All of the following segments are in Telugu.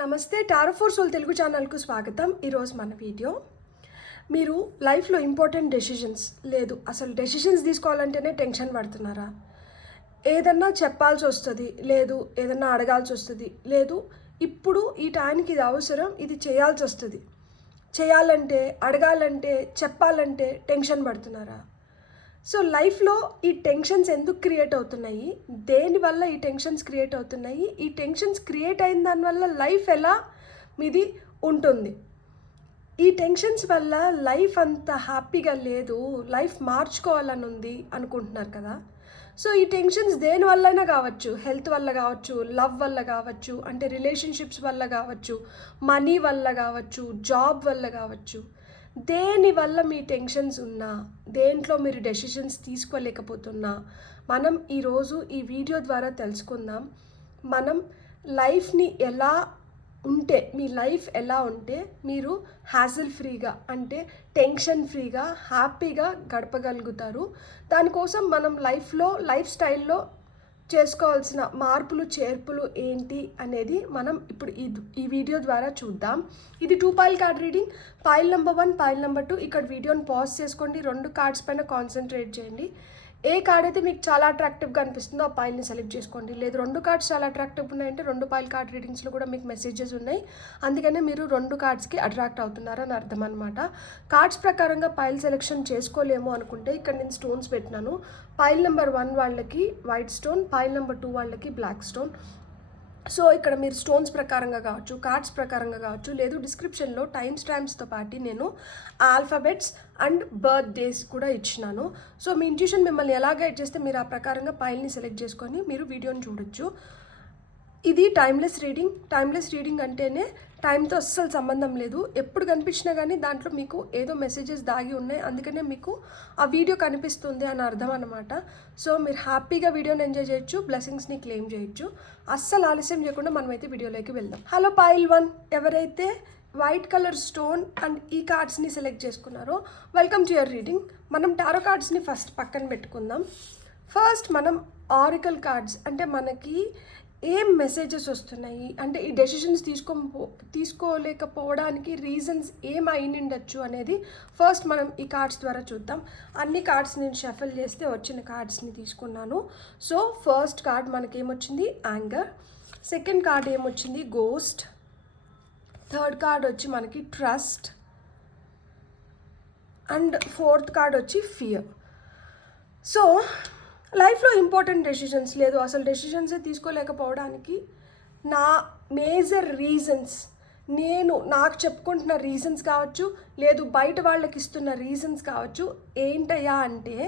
నమస్తే టారో ఫర్ సోల్ తెలుగు ఛానల్కు స్వాగతం. ఈరోజు మన వీడియో, మీరు లైఫ్లో ఇంపార్టెంట్ డెసిషన్స్ లేదు అసలు డెసిషన్స్ తీసుకోవాలంటేనే టెన్షన్ పడుతున్నారా? ఏదన్నా చెప్పాల్సి వస్తుంది, లేదు ఏదన్నా అడగాల్సి వస్తుంది, లేదు ఇప్పుడు ఈ టైంకి ఇది అవసరం, ఇది చేయాల్సి వస్తుంది, చేయాలంటే అడగాలంటే చెప్పాలంటే టెన్షన్ పడుతున్నారా? సో లైఫ్లో ఈ టెన్షన్స్ ఎందుకు క్రియేట్ అవుతున్నాయి, దేనివల్ల ఈ టెన్షన్స్ క్రియేట్ అవుతున్నాయి, ఈ టెన్షన్స్ క్రియేట్ అయిన దానివల్ల లైఫ్ ఎలా మీది ఉంటుంది, ఈ టెన్షన్స్ వల్ల లైఫ్ అంత హ్యాపీగా లేదు, లైఫ్ మార్చుకోవాలని ఉంది అనుకుంటున్నారు కదా. సో ఈ టెన్షన్స్ దేనివల్లైనా కావచ్చు, హెల్త్ వల్ల కావచ్చు, లవ్ వల్ల కావచ్చు, అంటే రిలేషన్షిప్స్ వల్ల కావచ్చు, మనీ వల్ల కావచ్చు, జాబ్ వల్ల కావచ్చు, దేనివల్ల మీ టెన్షన్స్ ఉన్నా, దేంట్లో మీరు డెసిషన్స్ తీసుకోలేకపోతున్నా, మనం ఈరోజు ఈ వీడియో ద్వారా తెలుసుకుందాం. మనం లైఫ్ని ఎలా ఉంటే, మీ లైఫ్ ఎలా ఉంటే మీరు హ్యాసిల్ ఫ్రీగా, అంటే టెన్షన్ ఫ్రీగా హ్యాపీగా గడపగలుగుతారు. దానికోసం మనం లైఫ్ స్టైల్లో చేసుకోవాల్సిన మార్పులు చేర్పులు ఏంటి అనేది మనం ఇప్పుడు ఈ వీడియో ద్వారా చూద్దాం. ఇది 2 pile card reading. Pile number 1, pile number 2. ఇక్కడ వీడియోని పాజ్ చేసుకోండి, 2 కార్డ్స్ పైన కాన్సన్ట్రేట్ చేయండి. ఏ కార్డ్ అయితే మీకు చాలా అట్రాక్టివ్గా అనిపిస్తుందో ఆ పైల్ని సెలెక్ట్ చేసుకోండి. లేదు 2 కార్డ్స్ చాలా అట్రాక్టివ్గా ఉన్నాయంటే 2 పైల్ కార్డ్ రీడింగ్స్లో కూడా మీకు మెసేజెస్ ఉన్నాయి, అందుకనే మీరు 2 కార్డ్స్కి అట్రాక్ట్ అవుతున్నారని అర్థం అనమాట. కార్డ్స్ ప్రకారంగా పైల్ సెలెక్షన్ చేసుకోలేము అనుకుంటే ఇక్కడ నేను స్టోన్స్ పెట్టినాను. పైల్ నెంబర్ 1 వాళ్ళకి వైట్ స్టోన్, పైల్ నెంబర్ 2 వాళ్ళకి బ్లాక్ స్టోన్. సో ఇక్కడ మీరు స్టోన్స్ ప్రకారంగా కావచ్చు, కార్డ్స్ ప్రకారంగా కావచ్చు, లేదు డిస్క్రిప్షన్లో టైమ్ స్టాంప్స్తో పాటు నేను ఆల్ఫాబెట్స్ అండ్ బర్త్ డేస్ కూడా ఇచ్చినాను. సో మీ ఇంట్యూషన్ మిమ్మల్ని ఎలా గైడ్ చేస్తే మీరు ఆ ప్రకారంగా పైల్ని సెలెక్ట్ చేసుకొని మీరు వీడియోని చూడొచ్చు. ఇది టైమ్లెస్ రీడింగ్. టైమ్లెస్ రీడింగ్ అంటేనే టైంతో అస్సలు సంబంధం లేదు, ఎప్పుడు కనిపించినా కానీ దాంట్లో మీకు ఏదో మెసేజెస్ దాగి ఉన్నాయి, అందుకనే మీకు ఆ వీడియో కనిపిస్తుంది అని అర్థం అనమాట. సో మీరు హ్యాపీగా వీడియోని ఎంజాయ్ చేయొచ్చు, బ్లెస్సింగ్స్ని క్లెయిమ్ చేయొచ్చు. అస్సలు ఆలస్యం చేయకుండా మనమైతే వీడియోలోకి వెళ్దాం. హలో పైల్ 1, ఎవరైతే వైట్ కలర్ స్టోన్ అండ్ ఈ కార్డ్స్ని సెలెక్ట్ చేసుకున్నారో వెల్కమ్ టు యువర్ రీడింగ్. మనం టారో కార్డ్స్ని ఫస్ట్ పక్కన పెట్టుకుందాం. ఫస్ట్ మనం ఆరికల్ కార్డ్స్, అంటే మనకి ఏం మెసేజెస్ వస్తున్నాయి, అంటే ఈ డెసిషన్స్ తీసుకోలేకపోవడానికి రీజన్స్ ఏం అయ్యిండొచ్చు అనేది ఫస్ట్ మనం ఈ కార్డ్స్ ద్వారా చూద్దాం. అన్ని కార్డ్స్ నేను షఫల్ చేస్తే వచ్చిన కార్డ్స్ని తీసుకున్నాను. సో ఫస్ట్ కార్డ్ మనకేమొచ్చింది యాంగర్, సెకండ్ కార్డ్ ఏమొచ్చింది గోస్ట్, థర్డ్ కార్డ్ వచ్చి మనకి ట్రస్ట్, అండ్ ఫోర్త్ కార్డ్ వచ్చి ఫియర్. సో లైఫ్లో ఇంపార్టెంట్ డెసిషన్స్, లేదు అసలు డెసిషన్సే తీసుకోలేకపోవడానికి నా మేజర్ రీజన్స్, నాకు చెప్పుకుంటున్న రీజన్స్ కావచ్చు, లేదు బయట వాళ్ళకి ఇస్తున్న రీజన్స్ కావచ్చు, ఏంటయ్యా అంటే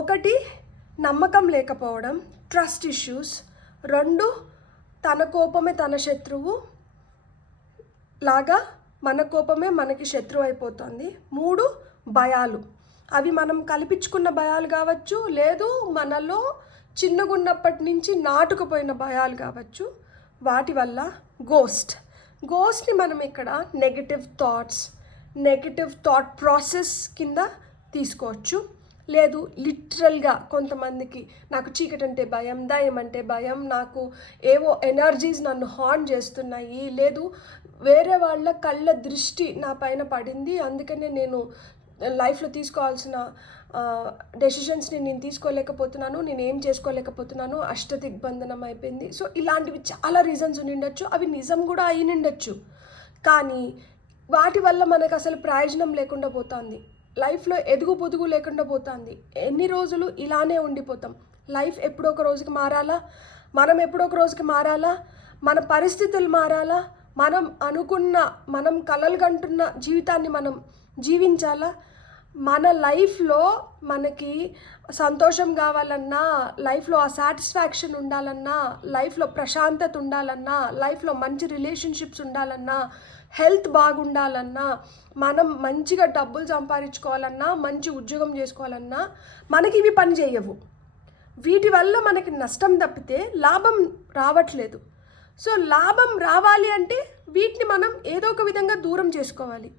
1 నమ్మకం లేకపోవడం, ట్రస్ట్ ఇష్యూస్. 2 తన కోపమే తన శత్రువు లాగా మన కోపమే మనకి శత్రువు అయిపోతుంది. 3 భయాలు, అవి మనం కల్పించుకున్న భయాలు కావచ్చు, లేదు మనలో చిన్నగున్నప్పటి నుంచి నాటుకుపోయిన భయాలు కావచ్చు. వాటి వల్ల గోస్ట్ని మనం ఇక్కడ నెగటివ్ థాట్ ప్రాసెస్ కింద తీసుకోవచ్చు. లేదు లిటరల్గా కొంతమందికి నాకు చీకటి అంటే భయం, దయ్యం అంటే భయం, నాకు ఏవో ఎనర్జీస్ నన్ను హార్న్ చేస్తున్నాయి, లేదు వేరే వాళ్ళ కళ్ళ దృష్టి నా పైన పడింది, అందుకనే నేను లైఫ్లో తీసుకోవాల్సిన డెసిషన్స్ని నేను తీసుకోలేకపోతున్నాను, నేను ఏం చేసుకోలేకపోతున్నాను, అష్టదిగ్బంధనం అయిపోయింది. సో ఇలాంటివి చాలా రీజన్స్ ఉండిండొచ్చు, అవి నిజం కూడా అయినుండొచ్చు, కానీ వాటి వల్ల మనకు అసలు ప్రయోజనం లేకుండా పోతుంది, లైఫ్లో ఎదుగు పొదుగు లేకుండా పోతుంది. ఎన్ని రోజులు ఇలానే ఉండిపోతాం? లైఫ్ ఎప్పుడో ఒక రోజుకి మారాలా, మనం ఎప్పుడో ఒక రోజుకి మారాలా, మన పరిస్థితులు మారాలా, మనం కలలు కంటున్న జీవితాన్ని మనం జీవించాలా. మన లైఫ్లో మనకి సంతోషం కావాలన్నా, లైఫ్లో ఆ సాటిస్ఫాక్షన్ ఉండాలన్నా, లైఫ్లో ప్రశాంతత ఉండాలన్నా, లైఫ్లో మంచి రిలేషన్షిప్స్ ఉండాలన్నా, హెల్త్ బాగుండాలన్నా, మనం మంచిగా డబ్బులు సంపాదించుకోవాలన్నా, మంచి ఉద్యోగం చేసుకోవాలన్నా మనకి ఇవి పని చేయవు. వీటి వల్ల మనకి నష్టం తప్పితే లాభం రావట్లేదు. సో లాభం రావాలి అంటే వీటిని మనం ఏదో ఒక విధంగా దూరం చేసుకోవాలి.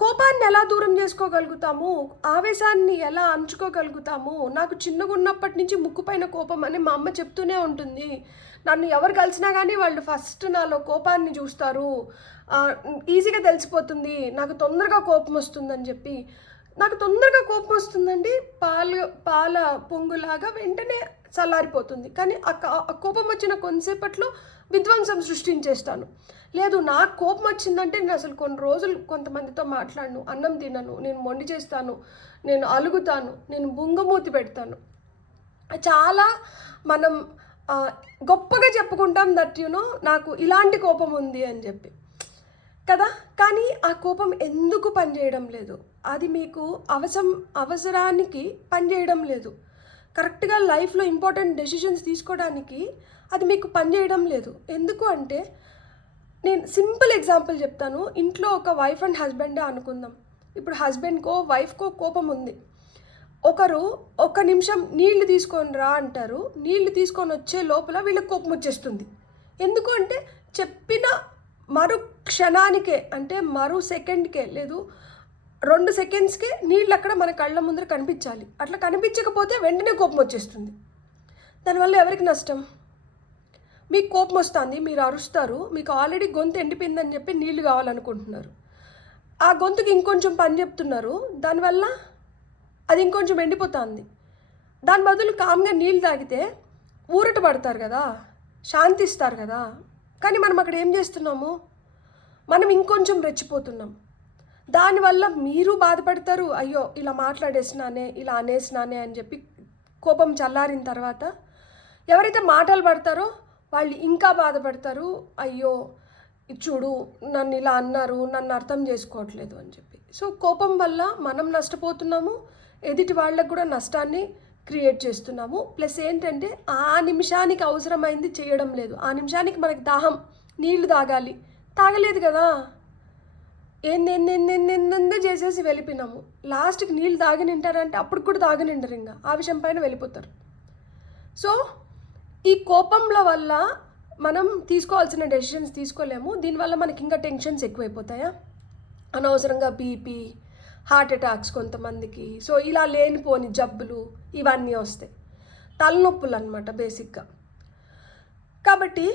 కోపాన్ని ఎలా దూరం చేసుకోగలుగుతాము, ఆవేశాన్ని ఎలా అంచుకోగలుగుతాము? నాకు చిన్నగా ఉన్నప్పటి నుంచి ముక్కుపైన కోపం అని మా అమ్మ చెప్తూనే ఉంటుంది. నన్ను ఎవరు కలిసినా కానీ వాళ్ళు ఫస్ట్ నాలో కోపాన్ని చూస్తారు, ఈజీగా తెలిసిపోతుంది, నాకు తొందరగా కోపం వస్తుందని చెప్పి. నాకు తొందరగా కోపం వస్తుందండి, పాల పొంగులాగా వెంటనే చల్లారిపోతుంది. కానీ ఆ కోపం వచ్చిన కొంతసేపట్లో విధ్వంసం సృష్టించేస్తాను. లేదు, నాకు కోపం వచ్చిందంటే నేను అసలు కొన్ని రోజులు కొంతమందితో మాట్లాడను, అన్నం తినను, నేను మొండి చేస్తాను, నేను అలుగుతాను, నేను బుంగమూతి పెడతాను. చాలా మనం గొప్పగా చెప్పుకుంటాం దట్ నాకు ఇలాంటి కోపం ఉంది అని చెప్పి కదా. కానీ ఆ కోపం ఎందుకు పనిచేయడం లేదు? అది మీకు అవసరానికి పనిచేయడం లేదు. కరెక్ట్గా లైఫ్లో ఇంపార్టెంట్ డెసిషన్స్ తీసుకోవడానికి అది మీకు పనిచేయడం లేదు. ఎందుకు అంటే, నేను సింపుల్ ఎగ్జాంపుల్ చెప్తాను. ఇంట్లో ఒక వైఫ్ అండ్ హస్బెండే అనుకుందాం. ఇప్పుడు హస్బెండ్కో వైఫ్కో కోపం ఉంది. ఒకరు 1 నిమిషం నీళ్లు తీసుకొని రా అంటారు. నీళ్లు తీసుకొని వచ్చే లోపల వీళ్ళకి కోపం వచ్చేస్తుంది. ఎందుకు అంటే, చెప్పిన మరు క్షణానికే, అంటే మరు సెకండ్కే, లేదు 2 సెకండ్స్కే నీళ్ళు అక్కడ మన కళ్ళ ముందర కనిపించాలి. అట్లా కనిపించకపోతే వెంటనే కోపం వచ్చేస్తుంది. దానివల్ల ఎవరికి నష్టం? మీకు కోపం వస్తుంది, మీరు అరుస్తారు, మీకు ఆల్రెడీ గొంతు ఎండిపోయిందని చెప్పి నీళ్లు కావాలనుకుంటున్నారు. ఆ గొంతుకి ఇంకొంచెం పని చెప్తున్నారు, దానివల్ల అది ఇంకొంచెం ఎండిపోతుంది. దాని బదులు కామ్గా నీళ్ళు తాగితే ఊరట పడతారు కదా, శాంతిస్తారు కదా. కానీ మనం అక్కడ ఏం చేస్తున్నాము? మనం ఇంకొంచెం రెచ్చిపోతున్నాం. దానివల్ల మీరు బాధపడతారు, అయ్యో ఇలా మాట్లాడేసినానే, ఇలా అనేసినానే అని చెప్పి. కోపం చల్లారిన తర్వాత ఎవరైతే మాటలు పడతారో వాళ్ళు ఇంకా బాధపడతారు, అయ్యో చూడు నన్ను ఇలా అన్నారు, నన్ను అర్థం చేసుకోవట్లేదు అని చెప్పి. సో కోపం వల్ల మనం నష్టపోతున్నాము, ఎదుటి వాళ్ళకు కూడా నష్టాన్ని క్రియేట్ చేస్తున్నాము. ప్లస్ ఏంటంటే, ఆ నిమిషానికి అవసరమైంది చేయడం లేదు. ఆ నిమిషానికి మనకి దాహం, నీళ్లు తాగాలి, తాగలేదు కదా, ఏందేందేందేందేందే చేసేసి వెళ్ళిపోయినాము. లాస్ట్కి నీళ్ళు తాగి నింటారంటే అప్పుడు కూడా తాగి నిండరు, ఇంకా ఆ విషయం పైన వెళ్ళిపోతారు. సో ఈ కోపంల వల్ల మనం తీసుకోవాల్సిన డెసిషన్స్ తీసుకోలేము. దీనివల్ల మనకి ఇంకా టెన్షన్స్ ఎక్కువైపోతాయా, అనవసరంగా బీపీ, హార్ట్ అటాక్స్ కొంతమందికి. సో ఇలా లేనిపోని జబ్బులు ఇవన్నీ వస్తాయి, తలనొప్పులు అనమాట బేసిక్గా. కాబట్టి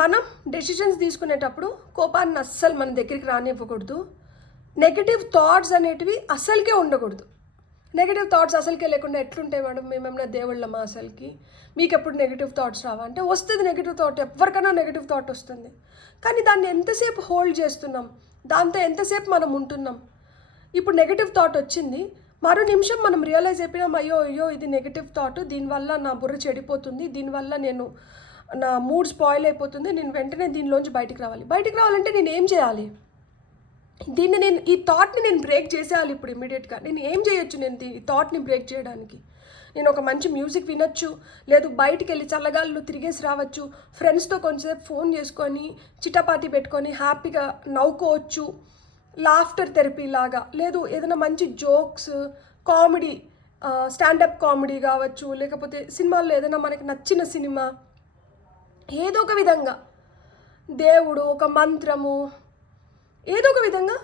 మనం డెసిషన్స్ తీసుకునేటప్పుడు కోపాన్ని అస్సలు మన దగ్గరికి రానివ్వకూడదు. నెగిటివ్ థాట్స్ అనేటివి అస్సలకే ఉండకూడదు. నెగిటివ్ థాట్స్ అసలుకే లేకుండా ఎట్లుంటాయి మేడం, మేమేమన్నా దేవుళ్ళమా అసలుకి, మీకు ఎప్పుడు నెగిటివ్ థాట్స్ రావా అంటే, వస్తుంది నెగిటివ్ థాట్, ఎవరికైనా నెగిటివ్ థాట్ వస్తుంది. కానీ దాన్ని ఎంతసేపు హోల్డ్ చేస్తున్నాం, దాంతో ఎంతసేపు మనం ఉంటున్నాం. ఇప్పుడు నెగిటివ్ థాట్ వచ్చింది, మరో నిమిషం మనం రియలైజ్ అయిపోయినాం, అయ్యో అయ్యో ఇది నెగిటివ్ థాట్, దీనివల్ల నా బుర్ర చెడిపోతుంది, దీనివల్ల నా మూడ్ స్పాయిల్ అయిపోతుంది, నేను వెంటనే దీనిలోంచి బయటికి రావాలంటే నేను ఏం చేయాలి? ఈ థాట్ని నేను బ్రేక్ చేసేయాలి ఇప్పుడు ఇమీడియట్గా. నేను ఏం చేయొచ్చు? ఈ థాట్ని బ్రేక్ చేయడానికి నేను ఒక మంచి మ్యూజిక్ వినొచ్చు, లేదు బయటికి వెళ్ళి చల్లగాల్లో తిరిగేసి రావచ్చు, ఫ్రెండ్స్తో కొంచెంసేపు ఫోన్ చేసుకొని చిటాపాటి పెట్టుకొని హ్యాపీగా నవ్వుకోవచ్చు, లాఫ్టర్ థెరపీ లాగా. లేదు ఏదైనా మంచి జోక్స్, కామెడీ, స్టాండప్ కామెడీ కావచ్చు, లేకపోతే సినిమాల్లో ఏదైనా మనకి నచ్చిన సినిమా, ఏదో ఒక విధంగా దేవుడు, ఒక మంత్రము, ఏదో ఒక విధంగా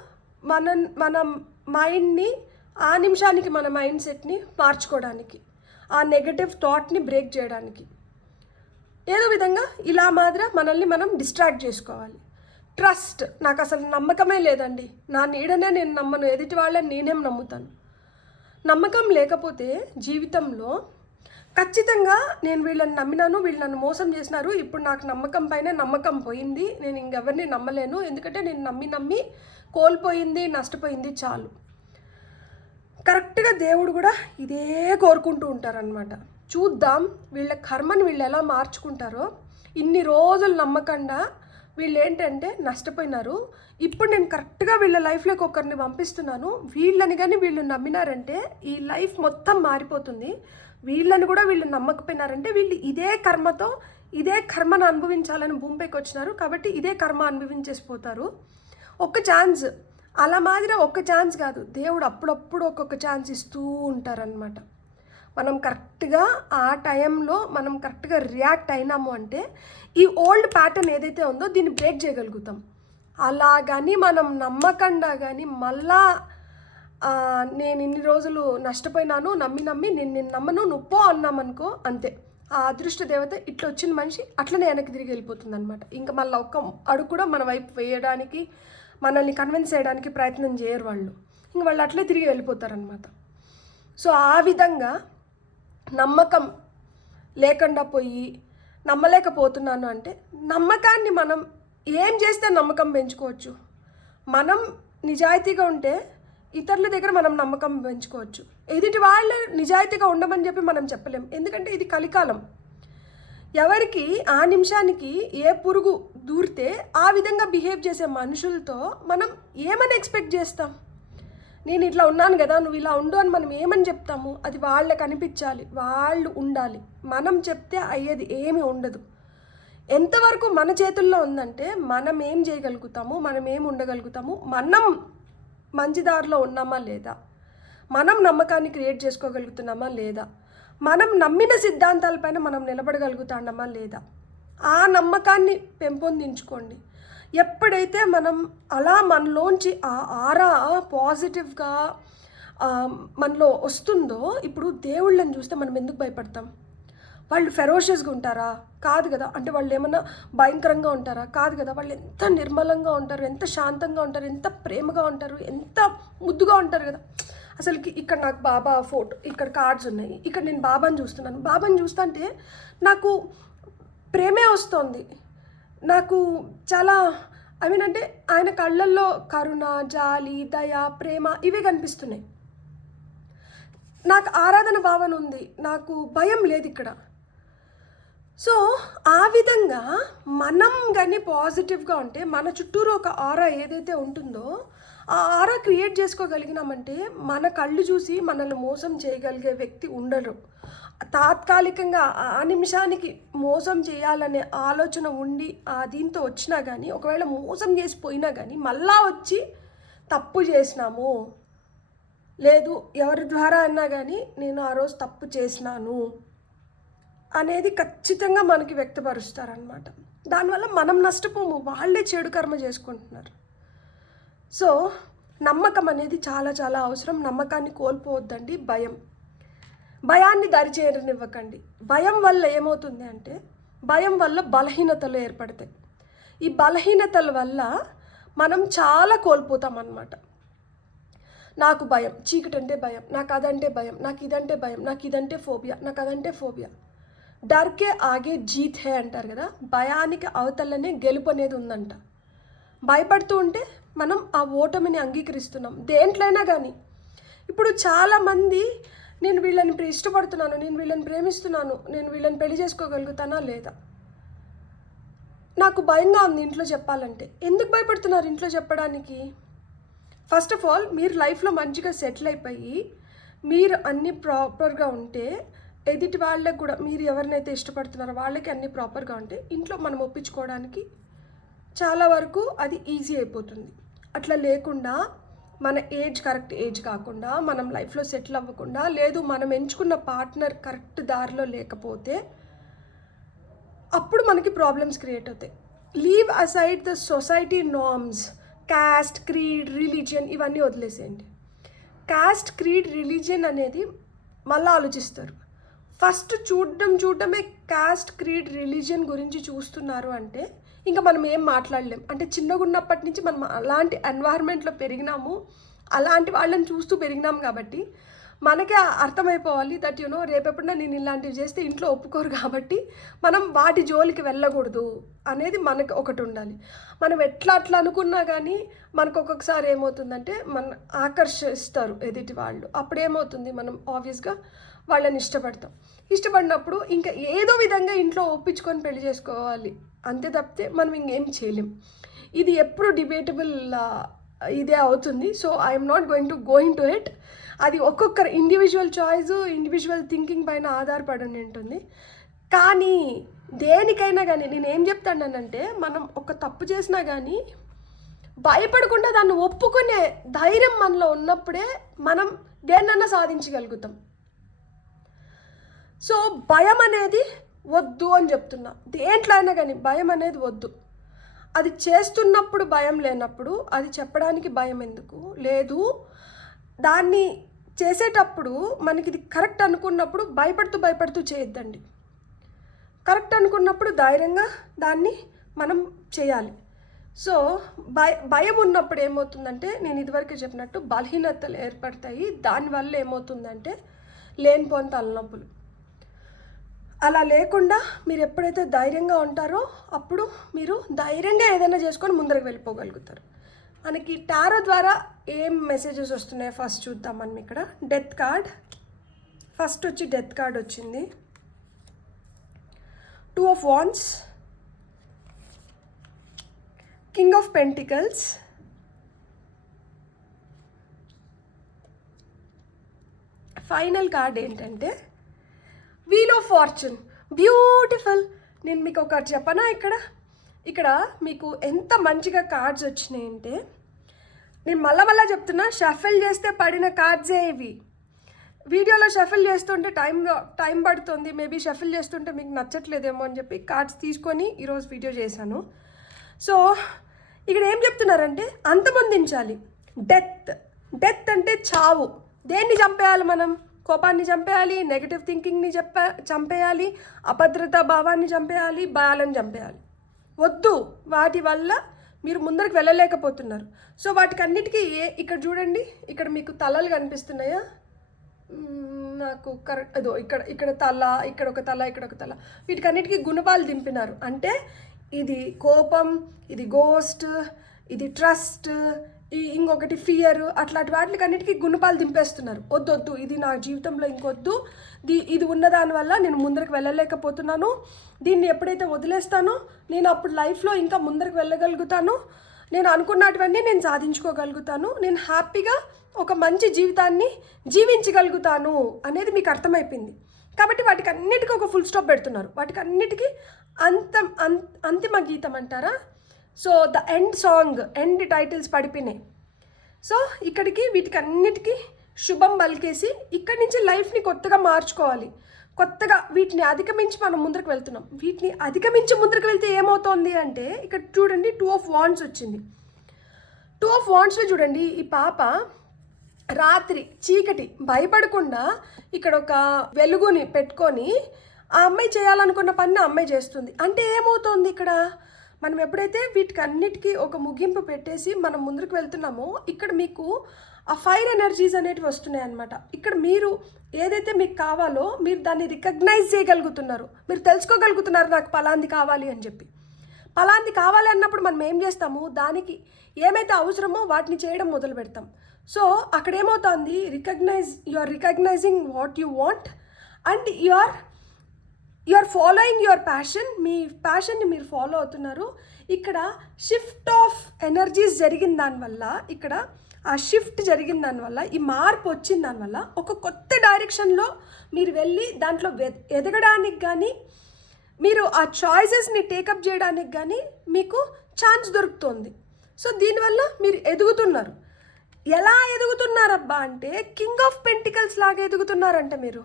మన మైండ్ని ఆ నిమిషానికి, మన మైండ్ సెట్ని మార్చుకోవడానికి, ఆ నెగటివ్ థాట్ని బ్రేక్ చేయడానికి ఏదో విధంగా ఇలా మాదిరి మనల్ని మనం డిస్ట్రాక్ట్ చేసుకోవాలి. ట్రస్ట్, నాకు అసలు నమ్మకమే లేదండి, నా నీడనే నేను నమ్మను, ఎదుటి వాళ్ళని నేనేం నమ్ముతాను. నమ్మకం లేకపోతే జీవితంలో ఖచ్చితంగా నేను వీళ్ళని నమ్మినాను, వీళ్ళు నన్ను మోసం చేసినారు, ఇప్పుడు నాకు నమ్మకం పైన నమ్మకం పోయింది, నేను ఇంకెవరిని నమ్మలేను, ఎందుకంటే నేను నమ్మి కోల్పోయింది, నష్టపోయింది చాలు. కరెక్ట్గా దేవుడు కూడా ఇదే కోరుకుంటూ ఉంటారనమాట. చూద్దాం వీళ్ళ కర్మని వీళ్ళు ఎలా మార్చుకుంటారో. ఇన్ని రోజులు నమ్మకుండా వీళ్ళు ఏంటంటే నష్టపోయినారు, ఇప్పుడు నేను కరెక్ట్గా వీళ్ళ లైఫ్లోకి ఒకరిని పంపిస్తున్నాను, వీళ్ళని కానీ వీళ్ళు నమ్మినారంటే ఈ లైఫ్ మొత్తం మారిపోతుంది. వీళ్ళని కూడా వీళ్ళు నమ్మకపోయినారంటే వీళ్ళు ఇదే కర్మను అనుభవించాలని భూమిపైకి వచ్చినారు, కాబట్టి ఇదే కర్మ అనుభవించేసిపోతారు. ఒక్క ఛాన్స్, అలా మాదిరి ఒక్క ఛాన్స్ కాదు, దేవుడు అప్పుడప్పుడు ఒక్కొక్క ఛాన్స్ ఇస్తూ ఉంటారనమాట. మనం కరెక్ట్గా ఆ టైంలో మనం కరెక్ట్గా రియాక్ట్ అయినాము అంటే ఈ ఓల్డ్ ప్యాటర్న్ ఏదైతే ఉందో దీన్ని బ్రేక్ చేయగలుగుతాం. అలాగని మనం నమ్మకుండా కానీ మళ్ళా నేను ఇన్ని రోజులు నష్టపోయినాను నమ్మి నేను నమ్మను నువ్వు అన్నామనుకో అంతే. ఆ అదృష్ట దేవత ఇట్లా వచ్చిన మనిషి అట్లనే వెనక్కి తిరిగి వెళ్ళిపోతుంది అనమాట. ఇంకా మళ్ళీ ఒక్క అడుగు కూడా మన వైపు వేయడానికి మనల్ని కన్విన్స్ చేయడానికి ప్రయత్నం చేయరు వాళ్ళు. ఇంక వాళ్ళు అట్లే తిరిగి వెళ్ళిపోతారనమాట. సో ఆ విధంగా నమ్మకం లేకుండా పోయి నమ్మలేకపోతున్నాను అంటే, నమ్మకాన్ని మనం ఏం చేస్తే నమ్మకం పెంచుకోవచ్చు. మనం నిజాయితీగా ఉంటే ఇతరుల దగ్గర మనం నమ్మకం పెంచుకోవచ్చు. ఎదుటి వాళ్ళు నిజాయితీగా ఉండమని చెప్పి మనం చెప్పలేం, ఎందుకంటే ఇది కలికాలం. ఎవరికి ఆ నిమిషానికి ఏ పురుగు దూరితే ఆ విధంగా బిహేవ్ చేసే మనుషులతో మనం ఏమని ఎక్స్పెక్ట్ చేస్తాం? నేను ఇట్లా ఉన్నాను కదా, నువ్వు ఇలా ఉండు అని మనం ఏమని చెప్తాము? అది వాళ్ళకి అనిపించాలి, వాళ్ళు ఉండాలి. మనం చెప్తే అయ్యేది ఏమీ ఉండదు. ఎంతవరకు మన చేతుల్లో ఉందంటే మనం ఏం చేయగలుగుతాము, మనం ఏం ఉండగలుగుతాము, మనం మంచి దారిలో ఉన్నామా లేదా, మనం నమ్మకాన్ని క్రియేట్ చేసుకోగలుగుతున్నామా లేదా, మనం నమ్మిన సిద్ధాంతాలపైన మనం నిలబడగలుగుతామా లేదా, ఆ నమ్మకాన్ని పెంపొందించుకోండి. ఎప్పుడైతే మనం అలా మనలోంచి ఆ ఆరా పాజిటివ్గా మనలో వస్తుందో, ఇప్పుడు దేవుళ్ళని చూస్తే మనం ఎందుకు భయపడతాం? వాళ్ళు ఫెరోషియస్గా ఉంటారా? కాదు కదా. అంటే వాళ్ళు ఏమన్నా భయంకరంగా ఉంటారా? కాదు కదా. వాళ్ళు ఎంత నిర్మలంగా ఉంటారు, ఎంత శాంతంగా ఉంటారు, ఎంత ప్రేమగా ఉంటారు, ఎంత ముద్దుగా ఉంటారు కదా. అసలుకి ఇక్కడ నాకు బాబా ఫోటో, ఇక్కడ కార్డ్స్ ఉన్నాయి, ఇక్కడ నేను బాబాని చూస్తున్నాను. బాబాని చూస్తా అంటే నాకు ప్రేమే వస్తుంది. నాకు చాలా అంటే ఆయన కళ్ళల్లో కరుణ, జాలి, దయ, ప్రేమ ఇవే కనిపిస్తున్నాయి. నాకు ఆరాధన భావన ఉంది, నాకు భయం లేదు ఇక్కడ. సో ఆ విధంగా మనం కానీ పాజిటివ్గా ఉంటే మన చుట్టూరు ఒక ఆరా ఏదైతే ఉంటుందో ఆ ఆరా క్రియేట్ చేసుకోగలిగినామంటే మన కళ్ళు చూసి మనల్ని మోసం చేయగలిగే వ్యక్తి ఉండరు. తాత్కాలికంగా ఆ నిమిషానికి మోసం చేయాలనే ఆలోచన ఉండి దీంతో వచ్చినా కానీ, ఒకవేళ మోసం చేసిపోయినా కానీ మళ్ళా వచ్చి తప్పు చేసినాము, లేదు ఎవరి ద్వారా అన్నా కానీ నేను ఆ రోజు తప్పు చేసినాను అనేది ఖచ్చితంగా మనకి వ్యక్తపరుస్తారనమాట. దానివల్ల మనం నష్టపోము, వాళ్ళే చెడు కర్మ చేసుకుంటున్నారు. సో నమ్మకం అనేది చాలా చాలా అవసరం. నమ్మకాన్ని కోల్పోవద్దండి. భయాన్ని దరిచేరనివ్వకండి. భయం వల్ల ఏమవుతుంది అంటే, భయం వల్ల బలహీనతలు ఏర్పడతాయి. ఈ బలహీనతల వల్ల మనం చాలా కోల్పోతాం అన్నమాట. నాకు భయం, చీకటి అంటే భయం, నాకు అదంటే భయం, నాకు ఇదంటే భయం, నాకు ఇదంటే ఫోబియా, నాకు అదంటే ఫోబియా. డర్కే ఆగే జీత్ హే అంటారు కదా. భయానికి అవతలనే గెలుపు అనేది ఉందంట. భయపడుతూ ఉంటే మనం ఆ ఓటమిని అంగీకరిస్తున్నాం దేంట్లైనా కానీ. ఇప్పుడు చాలామంది నేను వీళ్ళని ఇష్టపడుతున్నాను, నేను వీళ్ళని ప్రేమిస్తున్నాను, నేను వీళ్ళని పెళ్లి చేసుకోగలుగుతానా లేదా, నాకు భయంగా ఉంది ఇంట్లో చెప్పాలంటే. ఎందుకు భయపడుతున్నారు ఇంట్లో చెప్పడానికి? ఫస్ట్ ఆఫ్ ఆల్ మీరు లైఫ్లో మంచిగా సెటిల్ అయిపోయి మీరు అన్నీ ప్రాపర్గా ఉంటే, ఎదుటి వాళ్ళకి కూడా మీరు ఎవరినైతే ఇష్టపడుతున్నారో వాళ్ళకి అన్నీ ప్రాపర్గా ఉంటే ఇంట్లో మనం ఒప్పించుకోవడానికి చాలా వరకు అది ఈజీ అయిపోతుంది. అట్లా లేకుండా మన కరెక్ట్ ఏజ్ కాకుండా, మనం లైఫ్లో సెటిల్ అవ్వకుండా, లేదు మనం ఎంచుకున్న పార్ట్నర్ కరెక్ట్ దారిలో లేకపోతే అప్పుడు మనకి ప్రాబ్లమ్స్ క్రియేట్ అవుతాయి. Leave aside the society norms, cost, creed, religion ఇవన్నీ వదిలేసేయండి. కాస్ట్, క్రీడ్, రిలీజియన్ అనేది మళ్ళీ ఆలోచిస్తారు. ఫస్ట్ చూడటమే కాస్ట్, క్రీడ్, రిలీజియన్ గురించి చూస్తున్నారు అంటే ఇంకా మనం ఏం మాట్లాడలేం. అంటే చిన్నగా ఉన్నప్పటి నుంచి మనం అలాంటి ఎన్వైర్న్మెంట్లో పెరిగినాము, అలాంటి వాళ్ళని చూస్తూ పెరిగినాము కాబట్టి మనకే అర్థమైపోవాలి దట్ రేపెప్పుడైనా నేను ఇలాంటివి చేస్తే ఇంట్లో ఒప్పుకోరు కాబట్టి మనం వాటి జోలికి వెళ్ళకూడదు అనేది మనకు ఒకటి ఉండాలి. మనం అట్లా అనుకున్నా కానీ మనకు ఒక్కొక్కసారి ఏమవుతుందంటే మన ఆకర్షిస్తారు ఎదుటి వాళ్ళు. అప్పుడు ఏమవుతుంది, మనం ఆబ్వియస్గా వాళ్ళని ఇష్టపడినప్పుడు ఇంకా ఏదో విధంగా ఇంట్లో ఒప్పించుకొని పెళ్లి చేసుకోవాలి అంతే తప్పితే మనం ఇంకేం చేయలేం. ఇది ఎప్పుడు డిబేటబుల్ ఇదే అవుతుంది. So I'm not going to it. అది ఒక్కొక్కరు ఇండివిజువల్ చాయిస్, ఇండివిజువల్ థింకింగ్ పైన ఆధారపడి ఉంటుంది. కానీ దేనికైనా కానీ నేను ఏం చెప్తానంటే, మనం ఒక తప్పు చేసినా కానీ భయపడకుండా దాన్ని ఒప్పుకునే ధైర్యం మనలో ఉన్నప్పుడే మనం దేన్నన్నా సాధించగలుగుతాం. సో భయం అనేది వద్దు అని చెప్తున్నా. దేంట్లో అయినా కానీ భయం అనేది వద్దు. అది చేస్తున్నప్పుడు భయం లేనప్పుడు అది చెప్పడానికి భయం ఎందుకు లేదు. దాన్ని చేసేటప్పుడు మనకి ఇది కరెక్ట్ అనుకున్నప్పుడు భయపడుతూ చేయొద్దండి. కరెక్ట్ అనుకున్నప్పుడు ధైర్యంగా దాన్ని మనం చేయాలి. సో భయం ఉన్నప్పుడు ఏమవుతుందంటే, నేను ఇదివరకు చెప్పినట్టు బలహీనతలు ఏర్పడతాయి. దానివల్ల ఏమవుతుందంటే లేనిపోని తలనొప్పులు. అలా లేకుండా మీరు ఎప్పుడైతే ధైర్యంగా ఉంటారో అప్పుడు మీరు ధైర్యంగా ఏదైనా చేసుకొని ముందరకు వెళ్ళిపోగలుగుతారు. మనకి టారో ద్వారా ఏం మెసేజెస్ వస్తున్నాయో ఫస్ట్ చూద్దాం. మనం ఇక్కడ డెత్ కార్డ్ ఫస్ట్ వచ్చి డెత్ కార్డ్ వచ్చింది. 2 of Wands, King of Pentacles, final card ఏంటంటే వీల్ ఆఫ్ ఫార్చ్యూన్. బ్యూటిఫుల్. నేను మీకు ఒకటి చెప్పనా, ఇక్కడ మీకు ఎంత మంచిగా కార్డ్స్ వచ్చినాయంటే, నేను మళ్ళా చెప్తున్నా, షఫల్ చేస్తే పడిన కార్డ్సే ఇవి. వీడియోలో షఫల్ చేస్తుంటే టైం పడుతుంది, మేబీ షఫల్ చేస్తుంటే మీకు నచ్చట్లేదేమో అని చెప్పి కార్డ్స్ తీసుకొని ఈరోజు వీడియో చేశాను. సో ఇక్కడ ఏం చెప్తున్నారంటే అంతమొందించాలి. డెత్ అంటే చావు. దేన్ని చంపేయాలి మనం? కోపాన్ని చంపేయాలి, నెగటివ్ థింకింగ్ని చంపేయాలి, అభద్రతా భావాన్ని చంపేయాలి, భయాలను చంపేయాలి. వద్దు, వాటి వల్ల మీరు ముందరికి వెళ్ళలేకపోతున్నారు. సో వాటికి అన్నిటికీ ఇక్కడ చూడండి, ఇక్కడ మీకు తలలు కనిపిస్తున్నాయా? నాకు కరెక్ట్ అదో ఇక్కడ తల, ఇక్కడ ఒక తల, ఇక్కడ ఒక తల. వీటికన్నిటికీ గుణపాలు దింపినారు. అంటే ఇది కోపం, ఇది గోస్ట్, ఇది ట్రస్ట్, ఇంకొకటి ఫియర్, అట్లాంటి వాటికి అన్నిటికీ గుణపాలు దింపేస్తున్నారు. వద్దు, ఇది నా జీవితంలో ఇంకొద్దు, ఇది ఉన్న దానివల్ల నేను ముందరికి వెళ్ళలేకపోతున్నాను. దీన్ని ఎప్పుడైతే వదిలేస్తానో నేను అప్పుడు లైఫ్లో ఇంకా ముందరికి వెళ్ళగలుగుతాను, నేను అనుకున్నటువన్నీ నేను సాధించుకోగలుగుతాను, నేను హ్యాపీగా ఒక మంచి జీవితాన్ని జీవించగలుగుతాను అనేది మీకు అర్థమైపోయింది. కాబట్టి వాటికి అన్నిటికీ ఒక ఫుల్ స్టాప్ పెడుతున్నారు. వాటికి అన్నిటికీ అంతిమ గీతం అంటారా? So the end song, end titles పడిపోయినాయి. సో ఇక్కడికి వీటికి అన్నిటికీ శుభం పలికేసి ఇక్కడి నుంచి లైఫ్ని కొత్తగా మార్చుకోవాలి. కొత్తగా వీటిని అధిగమించి మనం ముందరకు వెళ్తున్నాం. వీటిని అధిగమించి ముందరకు వెళ్తే ఏమవుతోంది అంటే, ఇక్కడ చూడండి 2 of Wands వచ్చింది. 2 of Wandsలో చూడండి, ఈ పాప రాత్రి చీకటి భయపడకుండా ఇక్కడ ఒక వెలుగుని పెట్టుకొని ఆ అమ్మాయి చేయాలనుకున్న పని ఆ అమ్మాయి చేస్తుంది. అంటే ఏమవుతోంది ఇక్కడ, మనం ఎప్పుడైతే వీటికి అన్నిటికీ ఒక ముగింపు పెట్టేసి మనం ముందుకు వెళ్తున్నామో ఇక్కడ మీకు ఆ ఫైర్ ఎనర్జీస్ అనేటివి వస్తున్నాయి అన్నమాట. ఇక్కడ మీరు ఏదైతే మీకు కావాలో మీరు దాన్ని రికగ్నైజ్ చేయగలుగుతున్నారు, మీరు తెలుసుకోగలుగుతున్నారు నాకు పలాంది కావాలి అని చెప్పి. పలాంది కావాలి అన్నప్పుడు మనం ఏం చేస్తాము, దానికి ఏమైతే అవసరమో వాటిని చేయడం మొదలు పెడతాం. సో అక్కడ ఏమవుతుంది, you are recognising what you want and you are following your passion. మీ ప్యాషన్ని మీరు ఫాలో అవుతున్నారు. ఇక్కడ షిఫ్ట్ ఆఫ్ ఎనర్జీస్ జరిగిన దానివల్ల, ఇక్కడ ఆ షిఫ్ట్ జరిగిన దానివల్ల, ఈ మార్పు వచ్చిన దానివల్ల ఒక కొత్త డైరెక్షన్లో మీరు వెళ్ళి దాంట్లో ఎదగడానికి కానీ మీరు ఆ చాయిసెస్ని టేకప్ చేయడానికి కానీ మీకు ఛాన్స్ దొరుకుతుంది. సో దీనివల్ల మీరు ఎదుగుతున్నారు. ఎలా ఎదుగుతున్నారబ్బా అంటే కింగ్ ఆఫ్ పెంటికల్స్ లాగా ఎదుగుతున్నారంట. మీరు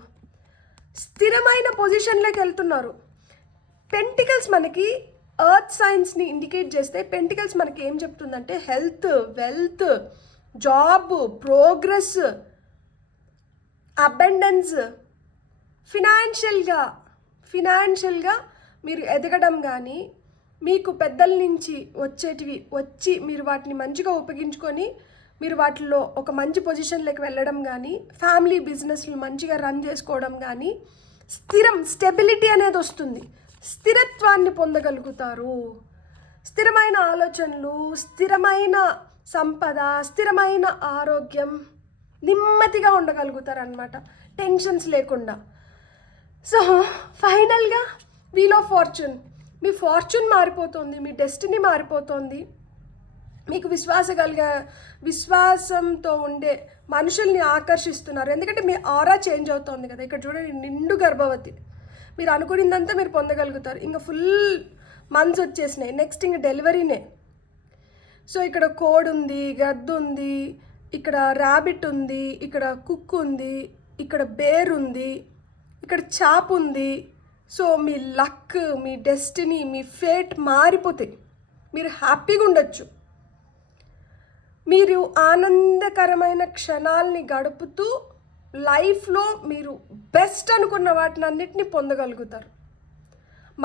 స్థిరమైన పొజిషన్లోకి వెళ్తున్నారు. పెంటికల్స్ మనకి ఎర్త్ సైన్స్ని ఇండికేట్ చేస్తే, పెంటికల్స్ మనకి ఏం చెప్తుందంటే health, wealth, job, progress, abundance, ఫినాన్షియల్గా మీరు ఎదగడం కానీ, మీకు పెద్దల నుంచి వచ్చి మీరు వాటిని మంచిగా ఉపయోగించుకొని మీరు వాటిల్లో ఒక మంచి పొజిషన్లోకి వెళ్ళడం కానీ, ఫ్యామిలీ బిజినెస్లు మంచిగా రన్ చేసుకోవడం కానీ, స్టెబిలిటీ అనేది వస్తుంది. స్థిరత్వాన్ని పొందగలుగుతారు. స్థిరమైన ఆలోచనలు, స్థిరమైన సంపద, స్థిరమైన ఆరోగ్యం, నెమ్మదిగా ఉండగలుగుతారు అన్నమాట, టెన్షన్స్ లేకుండా. సో ఫైనల్గా వీల్ ఆఫ్ ఫార్చ్యూన్, మీ ఫార్చ్యూన్ మారిపోతుంది, మీ డెస్టినీ మారిపోతుంది. మీకు విశ్వాసంతో ఉండే మనుషుల్ని ఆకర్షిస్తున్నారు. ఎందుకంటే మీ ఆరా చేంజ్ అవుతుంది కదా. ఇక్కడ చూడండి, నిండు గర్భవతి, మీరు అనుకున్నదంతా మీరు పొందగలుగుతారు. ఇంకా ఫుల్ మంత్స్ వచ్చేసినాయి, నెక్స్ట్ ఇంక డెలివరీనే. సో ఇక్కడ కోడ్ ఉంది, గద్దు ఉంది, ఇక్కడ ర్యాబిట్ ఉంది, ఇక్కడ కుక్ ఉంది, ఇక్కడ బేర్ ఉంది, ఇక్కడ చాప్ ఉంది. సో మీ లక్, మీ డెస్టినీ, మీ ఫేట్ మారిపోతాయి. మీరు హ్యాపీగా ఉండొచ్చు, మీరు ఆనందకరమైన క్షణాలని గడుపుతూ లైఫ్లో మీరు బెస్ట్ అనుకున్న వాటినన్నిటిని పొందగలుగుతారు.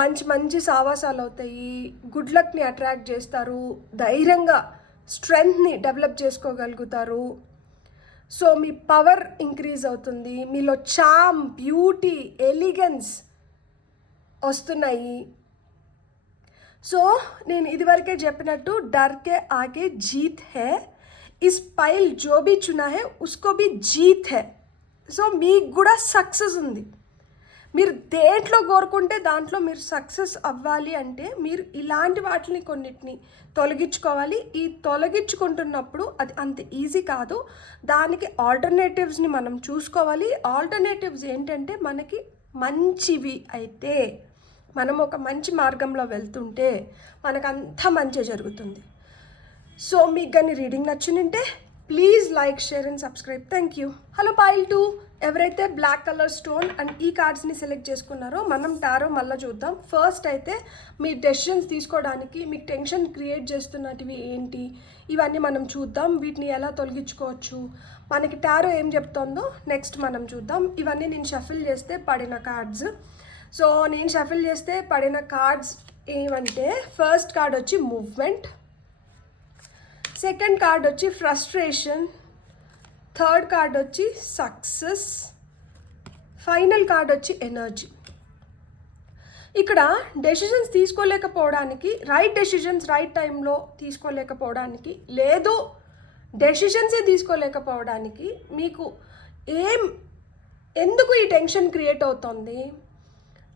మంచి మంచి సావాసాలు అవుతాయి, గుడ్ లక్ని అట్రాక్ట్ చేస్తారు, ధైర్యంగా స్ట్రెంగ్త్ని డెవలప్ చేసుకోగలుగుతారు. సో మీ పవర్ ఇంక్రీజ్ అవుతుంది, మీలో చామ్, బ్యూటీ, ఎలిగెన్స్ వస్తున్నాయి. సో నేను ఇదివరకే చెప్పినట్టు డర్కే ఆగే జీత్ హే, ఇస్ పైల్ జో బీ చునా హే ఉస్కో బీ జీత్ హే. సో మీకు కూడా సక్సెస్ ఉంది. మీరు దేంట్లో కోరుకుంటే దాంట్లో మీరు సక్సెస్ అవ్వాలి అంటే మీరు ఇలాంటి వాటిని కొన్నిటిని తొలగించుకోవాలి. ఈ తొలగించుకుంటున్నప్పుడు అది అంత ఈజీ కాదు, దానికి ఆల్టర్నేటివ్స్ని మనం చూసుకోవాలి. ఆల్టర్నేటివ్స్ ఏంటంటే మనకి మంచివి అయితే, మనం ఒక మంచి మార్గంలో వెళ్తుంటే మనకంతా మంచి జరుగుతుంది. సో మీకు కానీ రీడింగ్ నచ్చిందంటే please like, share and subscribe. Thank you. Hello pile 2, ఎవరైతే బ్లాక్ కలర్ స్టోన్ అండ్ ఈ కార్డ్స్ని సెలెక్ట్ చేసుకున్నారో మనం టారో మళ్ళీ చూద్దాం. ఫస్ట్ అయితే మీ డెసిషన్స్ తీసుకోవడానికి మీకు టెన్షన్ క్రియేట్ చేస్తున్నటివి ఏంటి ఇవన్నీ మనం చూద్దాం. వీటిని ఎలా తొలగించుకోవచ్చు, మనకి టారో ఏం చెప్తుందో నెక్స్ట్ మనం చూద్దాం. ఇవన్నీ నేను షఫిల్ చేస్తే పడిన కార్డ్స్. సో నేను షఫిల్ చేస్తే పడిన కార్డ్స్ ఏమంటే, ఫస్ట్ కార్డ్ వచ్చి మూవ్మెంట్, సెకండ్ కార్డ్ వచ్చి ఫ్రస్ట్రేషన్, థర్డ్ కార్డ్ వచ్చి సక్సెస్, ఫైనల్ కార్డ్ వచ్చి ఎనర్జీ. ఇక్కడ డెసిషన్స్ తీసుకోలేకపోవడానికి, రైట్ డెసిషన్స్ రైట్ టైంలో తీసుకోలేకపోవడానికి, లేదు డెసిషన్సే తీసుకోలేకపోవడానికి మీకు ఎందుకు ఈ టెన్షన్ క్రియేట్ అవుతుంది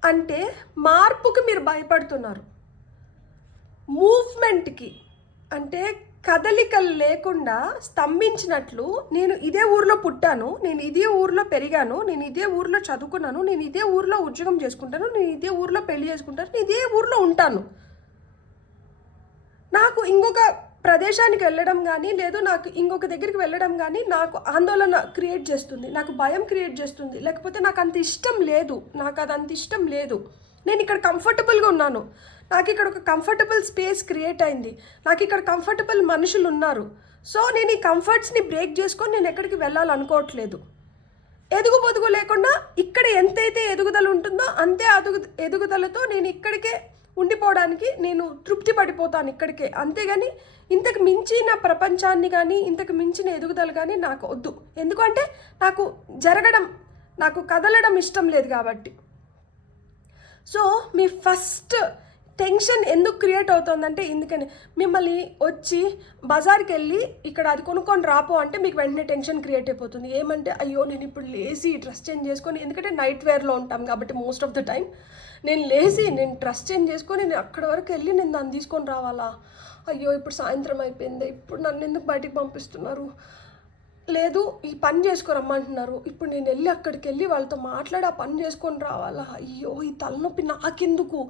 అంటే, మార్పుకి మీరు భయపడుతున్నారు. మూవ్మెంట్కి అంటే కదలికలు లేకుండా స్తంభించినట్లు, నేను ఇదే ఊర్లో పుట్టాను, నేను ఇదే ఊర్లో పెరిగాను, నేను ఇదే ఊర్లో చదువుకున్నాను, నేను ఇదే ఊర్లో ఉద్యోగం చేసుకుంటాను, నేను ఇదే ఊర్లో పెళ్లి చేసుకుంటాను, నేను ఇదే ఊర్లో ఉంటాను, నాకు ఇంకొక ప్రదేశానికి వెళ్ళడం కానీ లేదు నాకు ఇంకొక దగ్గరికి వెళ్ళడం కానీ నాకు ఆందోళన క్రియేట్ చేస్తుంది, నాకు భయం క్రియేట్ చేస్తుంది, లేకపోతే నాకు అంత ఇష్టం లేదు, నాకు అది అంత ఇష్టం లేదు, నేను ఇక్కడ కంఫర్టబుల్గా ఉన్నాను, నాకు ఇక్కడ ఒక కంఫర్టబుల్ స్పేస్ క్రియేట్ అయింది, నాకు ఇక్కడ కంఫర్టబుల్ మనుషులు ఉన్నారు, సో నేను ఈ కంఫర్ట్స్ని బ్రేక్ చేసుకొని నేను ఎక్కడికి వెళ్ళాలనుకోవట్లేదు. ఎదుగు పొదుగు లేకుండా ఇక్కడ ఎంతైతే ఎదుగుదల ఉంటుందో అంతే ఎదుగుదలతో నేను ఇక్కడికే ఉండిపోవడానికి నేను తృప్తి పడిపోతాను ఇక్కడికే. అంతేగాని ఇంతకు మించిన ప్రపంచాన్ని కానీ ఇంతకు మించిన ఎదుగుదల కానీ నాకు వద్దు. ఎందుకంటే నాకు నాకు కదలడం ఇష్టం లేదు కాబట్టి. సో మీ ఫస్ట్ టెన్షన్ ఎందుకు క్రియేట్ అవుతుందంటే, ఎందుకని మిమ్మల్ని వచ్చి బజార్కి వెళ్ళి ఇక్కడ అది కొనుక్కొని రాపో అంటే మీకు వెంటనే టెన్షన్ క్రియేట్ అయిపోతుంది. ఏమంటే, అయ్యో నేను ఇప్పుడు లేసి డ్రెస్ చేంజ్ చేసుకొని, ఎందుకంటే నైట్ వేర్లో ఉంటాం కాబట్టి మోస్ట్ ఆఫ్ ద టైం నేను డ్రెస్ చేంజ్ చేసుకొని నేను అక్కడ వరకు వెళ్ళి నేను దాన్ని తీసుకొని రావాలా, అయ్యో ఇప్పుడు సాయంత్రం అయిపోయింది, ఇప్పుడు నన్ను ఎందుకు బయటికి పంపిస్తున్నారు, లేదు ఈ పని చేసుకోరమ్మంటున్నారు, ఇప్పుడు నేను వెళ్ళి అక్కడికి వెళ్ళి వాళ్ళతో మాట్లాడి ఆ పని చేసుకొని రావాలా, అయ్యో ఈ తలనొప్పి నాకెందుకు,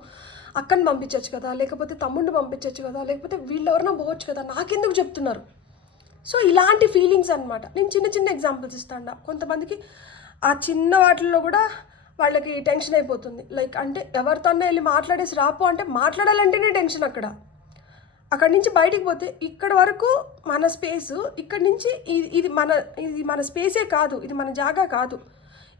అక్కని పంపించవచ్చు కదా, లేకపోతే తమ్ముడిని పంపించవచ్చు కదా, లేకపోతే వీళ్ళెవరైనా పోవచ్చు కదా, నాకెందుకు చెప్తున్నారు. సో ఇలాంటి ఫీలింగ్స్ అనమాట. నేను చిన్న చిన్న ఎగ్జాంపుల్స్ ఇస్తాను. కొంతమందికి ఆ చిన్న వాటిల్లో కూడా వాళ్ళకి టెన్షన్ అయిపోతుంది. లైక్ అంటే ఎవరితో వెళ్ళి మాట్లాడేసి రాపో అంటే మాట్లాడాలంటేనే టెన్షన్. అక్కడి నుంచి బయటికి పోతే ఇక్కడ వరకు మన స్పేసు, ఇక్కడి నుంచి ఇది మన స్పేసే కాదు, ఇది మన జాగా కాదు,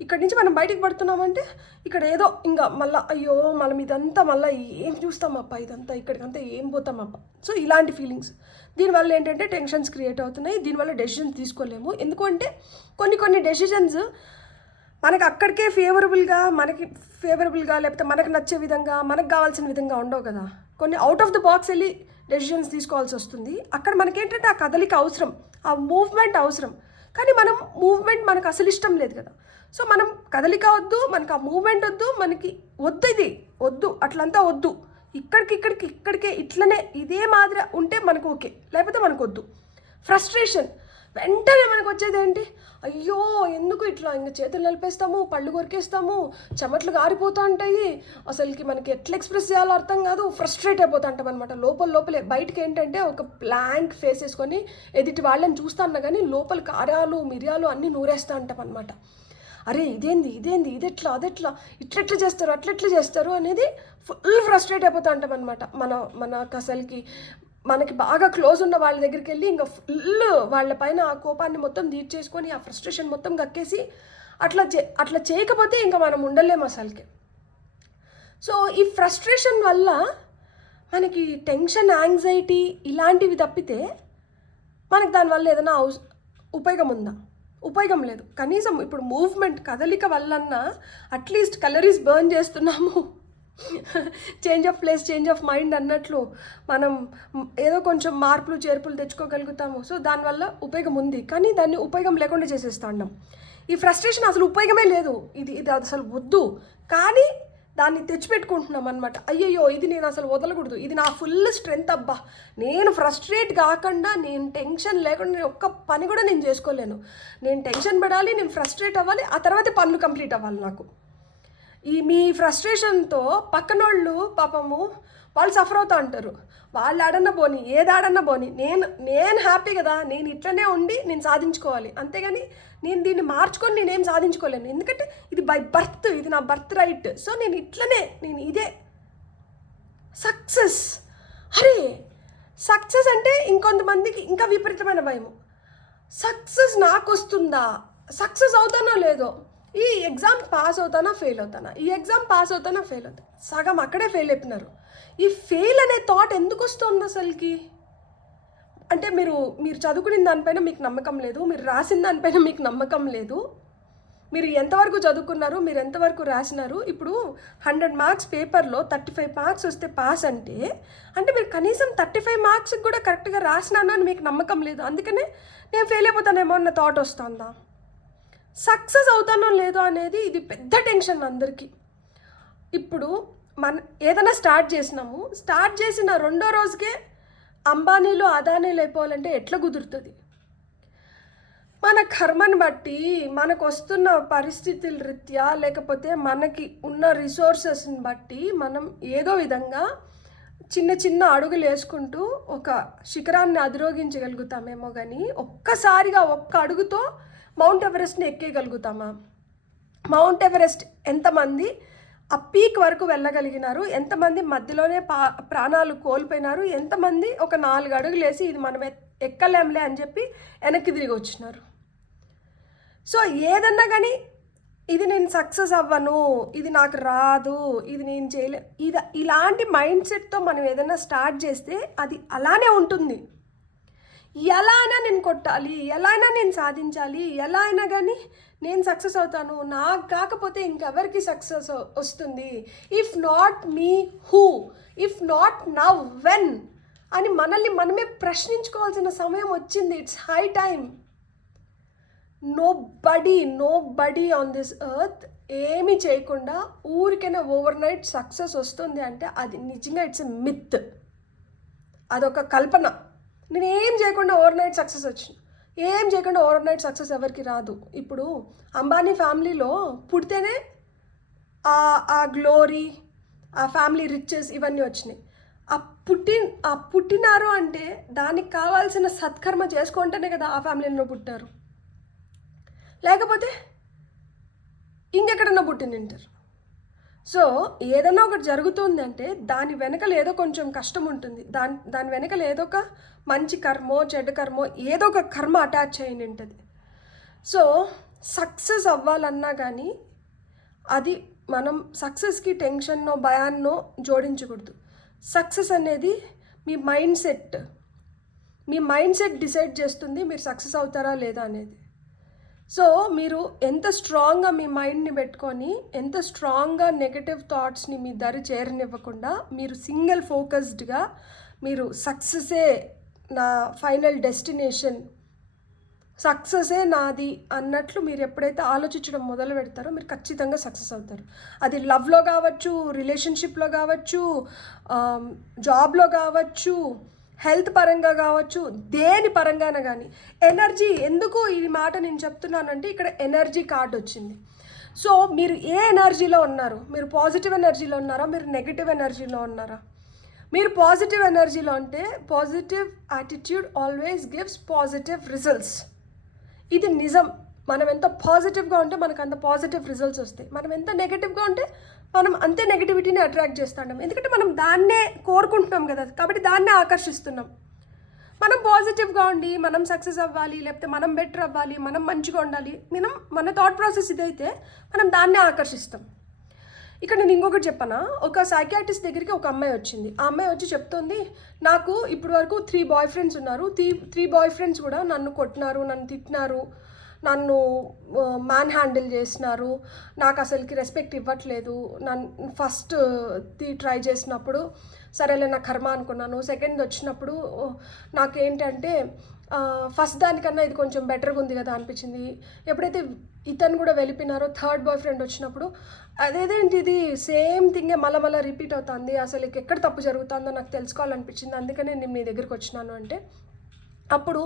ఇక్కడి నుంచి మనం బయటికి పడుతున్నామంటే ఇక్కడ ఏదో ఇంకా మళ్ళీ అయ్యో మనం ఇదంతా మళ్ళీ ఏం చూస్తామప్ప, ఇదంతా ఇక్కడికంతా ఏం పోతామప్ప. సో ఇలాంటి ఫీలింగ్స్, దీనివల్ల ఏంటంటే టెన్షన్స్ క్రియేట్ అవుతున్నాయి. దీనివల్ల డెసిషన్స్ తీసుకోలేము. ఎందుకంటే కొన్ని డెసిషన్స్ మనకు అక్కడికే ఫేవరబుల్గా లేకపోతే మనకు నచ్చే విధంగా మనకు కావాల్సిన విధంగా ఉండవు కదా. కొన్ని అవుట్ ఆఫ్ ద బాక్స్ వెళ్ళి డెసిషన్స్ తీసుకోవాల్సి వస్తుంది. అక్కడ మనకేంటంటే ఆ కదలిక అవసరం, ఆ మూవ్మెంట్ అవసరం. కానీ మూవ్మెంట్ మనకు అసలు ఇష్టం లేదు కదా. సో మనం కదలిక వద్దు, మనకు ఆ మూవ్మెంట్ వద్దు, మనకి వద్దు అట్లంతా వద్దు, ఇక్కడికే ఇట్లనే ఇదే మాదిరి ఉంటే మనకు ఓకే, లేకపోతే మనకు వద్దు. ఫ్రస్ట్రేషన్ వెంటనే మనకు వచ్చేది ఏంటి, అయ్యో ఎందుకు ఇట్లా ఇంకా చేతులు నలిపేస్తాము, పళ్ళు కొరికేస్తాము, చెమట్లు గారిపోతూ ఉంటాయి, అసలుకి మనకి ఎట్లా ఎక్స్ప్రెస్ చేయాలో అర్థం కాదు, ఫ్రస్ట్రేట్ అయిపోతూ ఉంటాం అనమాట. లోపలే బయటకి ఏంటంటే ఒక బ్లాంక్ ఫేస్ వేసుకొని ఎదుటి వాళ్ళని చూస్తాను కానీ లోపల కారాలు మిరియాలు అన్నీ నూరేస్తూ ఉంటాం అనమాట. అరే ఇదేంది ఇదేంది ఇదెట్లా అదెట్లా ఇట్లెట్లా చేస్తారు అట్లెట్లా చేస్తారు అనేది ఫుల్ ఫ్రస్ట్రేట్ అయిపోతూ ఉంటాం అనమాట. మనకు అసలుకి మనకి బాగా క్లోజ్ ఉన్న వాళ్ళ దగ్గరికి వెళ్ళి ఇంకా ఫుల్ వాళ్ళపైన ఆ కోపాన్ని మొత్తం తీర్చేసుకొని ఆ ఫ్రస్ట్రేషన్ మొత్తం కక్కేసి అట్లా చేయకపోతే ఇంకా మనం ఉండలేము అసలుకి. సో ఈ ఫ్రస్ట్రేషన్ వల్ల మనకి టెన్షన్, యాంగ్జైటీ ఇలాంటివి తప్పితే మనకి దానివల్ల ఏదైనా ఉపయోగం ఉందా? ఉపయోగం లేదు. కనీసం ఇప్పుడు మూవ్మెంట్, కదలిక వల్లన్నా అట్లీస్ట్ కలరీస్ బర్న్ చేస్తున్నాము, change of place, change of mind అన్నట్లు మనం ఏదో కొంచెం మార్పులు చేర్పులు తెచ్చుకోగలుగుతాము. సో దానివల్ల ఉపయోగం ఉంది, కానీ దాన్ని ఉపయోగం లేకుండా చేసేస్తా ఉన్నాం. ఈ ఫ్రస్ట్రేషన్ అసలు ఉపయోగమే లేదు, ఇది అసలు వద్దు, కానీ దాన్ని తెచ్చిపెట్టుకుంటున్నాం అనమాట. అయ్యయ్యో ఇది నేను అసలు వదలకూడదు, ఇది నా ఫుల్ స్ట్రెంగ్త్, అబ్బా నేను ఫ్రస్ట్రేట్ కాకుండా, నేను టెన్షన్ లేకుండా నేను ఒక్క పని కూడా నేను చేసుకోలేను. నేను టెన్షన్ పడాలి, నేను ఫ్రస్ట్రేట్ అవ్వాలి, ఆ తర్వాతే పనులు కంప్లీట్ అవ్వాలి నాకు. మీ ఫ్రస్ట్రేషన్తో పక్కనోళ్ళు పాపము వాళ్ళు సఫర్ అవుతూ ఉంటారు. వాళ్ళు ఆడన్నా పోని, ఏదాడన్నా పోని, నేను హ్యాపీ కదా, నేను ఇట్లనే ఉండి నేను సాధించుకోవాలి, అంతేగాని నేను దీన్ని మార్చుకొని నేనేం సాధించుకోలేను. ఎందుకంటే ఇది బై బర్త్, ఇది నా బర్త్ రైట్. సో నేను ఇదే సక్సెస్. అరే సక్సెస్ అంటే ఇంకొంతమందికి ఇంకా విపరీతమైన భయము. సక్సెస్ నాకు వస్తుందా, సక్సెస్ అవుతానో లేదో, ఈ ఎగ్జామ్ పాస్ అవుతానా ఫెయిల్ అవుతానా, ఈ ఎగ్జామ్ పాస్ అవుతానా ఫెయిల్ అవుతాను, సగం అక్కడే ఫెయిల్ అయిపోయినారు. ఈ ఫెయిల్ అనే థాట్ ఎందుకు వస్తుంది అసలుకి? అంటే మీరు చదువుకున్న దానిపైన మీకు నమ్మకం లేదు, మీరు రాసిన దానిపైన మీకు నమ్మకం లేదు, మీరు ఎంతవరకు చదువుకున్నారు, మీరు ఎంతవరకు రాసినారు. ఇప్పుడు 100 మార్క్స్ పేపర్లో 35 మార్క్స్ వస్తే పాస్ అంటే మీరు కనీసం 35 మార్క్స్కి కూడా కరెక్ట్గా రాసినాను అని మీకు నమ్మకం లేదు, అందుకనే నేను ఫెయిల్ అయిపోతానేమో అన్న థాట్ వస్తుందా? సక్సెస్ అవుతానో లేదో అనేది ఇది పెద్ద టెన్షన్ అందరికీ. ఇప్పుడు ఏదైనా స్టార్ట్ చేసిన రెండో రోజుకే అంబానీలు, అదానీలు అయిపోవాలంటే ఎట్లా కుదురుతుంది? మన కర్మని బట్టి, మనకు వస్తున్న పరిస్థితుల రీత్యా, లేకపోతే మనకి ఉన్న రిసోర్సెస్ని బట్టి మనం ఏదో విధంగా చిన్న చిన్న అడుగులు వేసుకుంటూ ఒక శిఖరాన్ని అధిరోగించగలుగుతామేమో, కానీ ఒక్కసారిగా ఒక్క అడుగుతో మౌంట్ ఎవరెస్ట్ని ఎక్కేయగలుగుతామా? మౌంట్ ఎవరెస్ట్ ఎంతమంది ఆ పీక్ వరకు వెళ్ళగలిగినారు, ఎంతమంది మధ్యలోనే ప్రాణాలు కోల్పోయినారు, ఎంతమంది ఒక 4 అడుగులు వేసి ఇది మనం ఎక్కలేంలే అని చెప్పి వెనక్కి తిరిగి వచ్చినారు. సో ఏదన్నా కానీ ఇది నేను సక్సెస్ అవ్వను, ఇది నాకు రాదు, ఇది నేను ఇలాంటి మైండ్ సెట్తో మనం ఏదైనా స్టార్ట్ చేస్తే అది అలానే ఉంటుంది. ఎలా అయినా నేను కొట్టాలి, ఎలా అయినా నేను సాధించాలి, ఎలా అయినా కానీ నేను సక్సెస్ అవుతాను, నాకు కాకపోతే ఇంకెవరికి సక్సెస్ వస్తుంది, if not me who, if not now when అని మనల్ని మనమే ప్రశ్నించుకోవాల్సిన సమయం వచ్చింది. It's high time. Nobody on this earth ఏమీ చేయకుండా ఊరికైనా ఓవర్ నైట్ సక్సెస్ వస్తుంది అంటే అది నిజంగా ఇట్స్ ఎ మిత్, అదొక కల్పన. నేను ఏం చేయకుండా ఓవర్ నైట్ సక్సెస్ వచ్చింది, ఏం చేయకుండా ఓవర్ నైట్ సక్సెస్ ఎవరికి రాదు. ఇప్పుడు అంబానీ ఫ్యామిలీలో పుడితేనే ఆ గ్లోరీ, ఆ ఫ్యామిలీ రిచెస్ ఇవన్నీ వచ్చినాయి. ఆ పుట్టినారు అంటే దానికి కావాల్సిన సత్కర్మ చేసుకుంటేనే కదా ఆ ఫ్యామిలీలో పుట్టారు, లేకపోతే ఇంకెక్కడన్నా పుట్టిన తింటారు. సో ఏదైనా ఒకటి జరుగుతుంది అంటే దాని వెనకలు ఏదో కొంచెం కష్టం ఉంటుంది, దాని వెనకలు ఏదో ఒక మంచి కర్మో చెడ్డ కర్మో ఏదో ఒక కర్మ అటాచ్ అయి ఉంటుంది. సో సక్సెస్ అవ్వాలన్నా కానీ అది మనం సక్సెస్కి టెన్షన్నో భయాన్నో జోడించకూడదు. సక్సెస్ అనేది మీ మైండ్ సెట్ డిసైడ్ చేస్తుంది మీరు సక్సెస్ అవుతారా లేదా అనేది. సో మీరు ఎంత స్ట్రాంగ్గా మీ మైండ్ని పెట్టుకొని, ఎంత స్ట్రాంగ్గా నెగటివ్ థాట్స్ని మీ దరి చేరనివ్వకుండా మీరు సింగిల్ ఫోకస్డ్గా మీరు సక్సెసే నా ఫైనల్ డెస్టినేషన్, సక్సెసే నాది అన్నట్లు మీరు ఎప్పుడైతే ఆలోచించడం మొదలు పెడతారో మీరు ఖచ్చితంగా సక్సెస్ అవుతారు. అది లవ్లో కావచ్చు, రిలేషన్షిప్లో కావచ్చు, జాబ్లో కావచ్చు, హెల్త్ పరంగా కావచ్చు, దేని పరంగానే కానీ. ఎనర్జీ, ఎందుకు ఈ మాట నేను చెప్తున్నానంటే ఇక్కడ ఎనర్జీ కార్డ్ వచ్చింది. సో మీరు ఏ ఎనర్జీలో ఉన్నారు? మీరు పాజిటివ్ ఎనర్జీలో ఉన్నారా, మీరు నెగిటివ్ ఎనర్జీలో ఉన్నారా? మీరు పాజిటివ్ ఎనర్జీలో ఉంటే positive attitude always gives positive results. ఇది నిజం. మనం ఎంత పాజిటివ్గా ఉంటే మనకు అంత పాజిటివ్ రిజల్ట్స్ వస్తాయి. మనం ఎంత నెగిటివ్గా ఉంటే మనం అంతే నెగిటివిటీని అట్రాక్ట్ చేస్తున్నాం. ఎందుకంటే మనం దాన్నే కోరుకుంటున్నాం కదా, కాబట్టి దాన్నే ఆకర్షిస్తున్నాం. మనం పాజిటివ్గా ఉండి మనం సక్సెస్ అవ్వాలి, లేకపోతే మనం బెటర్ అవ్వాలి, మనం మంచిగా ఉండాలి, మన థాట్ ప్రాసెస్ ఇదైతే మనం దాన్నే ఆకర్షిస్తాం. ఇక్కడ నేను ఇంకొకటి చెప్పనా, ఒక సైకియాట్రిస్ట్ దగ్గరికి ఒక అమ్మాయి వచ్చింది. ఆ అమ్మాయి వచ్చి చెప్తుంది, నాకు ఇప్పటి వరకు 3 బాయ్ ఫ్రెండ్స్ ఉన్నారు. 3 బాయ్ ఫ్రెండ్స్ కూడా నన్ను కొట్టినారు, నన్ను తిట్టినారు, నన్ను మ్యాన్ హ్యాండిల్ చేసినారు, నాకు అసలుకి రెస్పెక్ట్ ఇవ్వట్లేదు. నన్ను ఫస్ట్ ట్రై చేసినప్పుడు సరేలే నా కర్మ అనుకున్నాను. సెకండ్ వచ్చినప్పుడు నాకేంటంటే ఫస్ట్ దానికన్నా ఇది కొంచెం బెటర్గా ఉంది కదా అనిపించింది. ఎప్పుడైతే ఇతను కూడా వెళ్ళిపోయినారో థర్డ్ బాయ్ ఫ్రెండ్ వచ్చినప్పుడు అదేంటి ఇది సేమ్ థింగే మళ్ళీ రిపీట్ అవుతుంది, అసలు ఎక్కడ తప్పు జరుగుతుందో నాకు తెలుసుకోవాలనిపించింది, అందుకనే నేను మీ దగ్గరికి వచ్చినాను అంటే అప్పుడు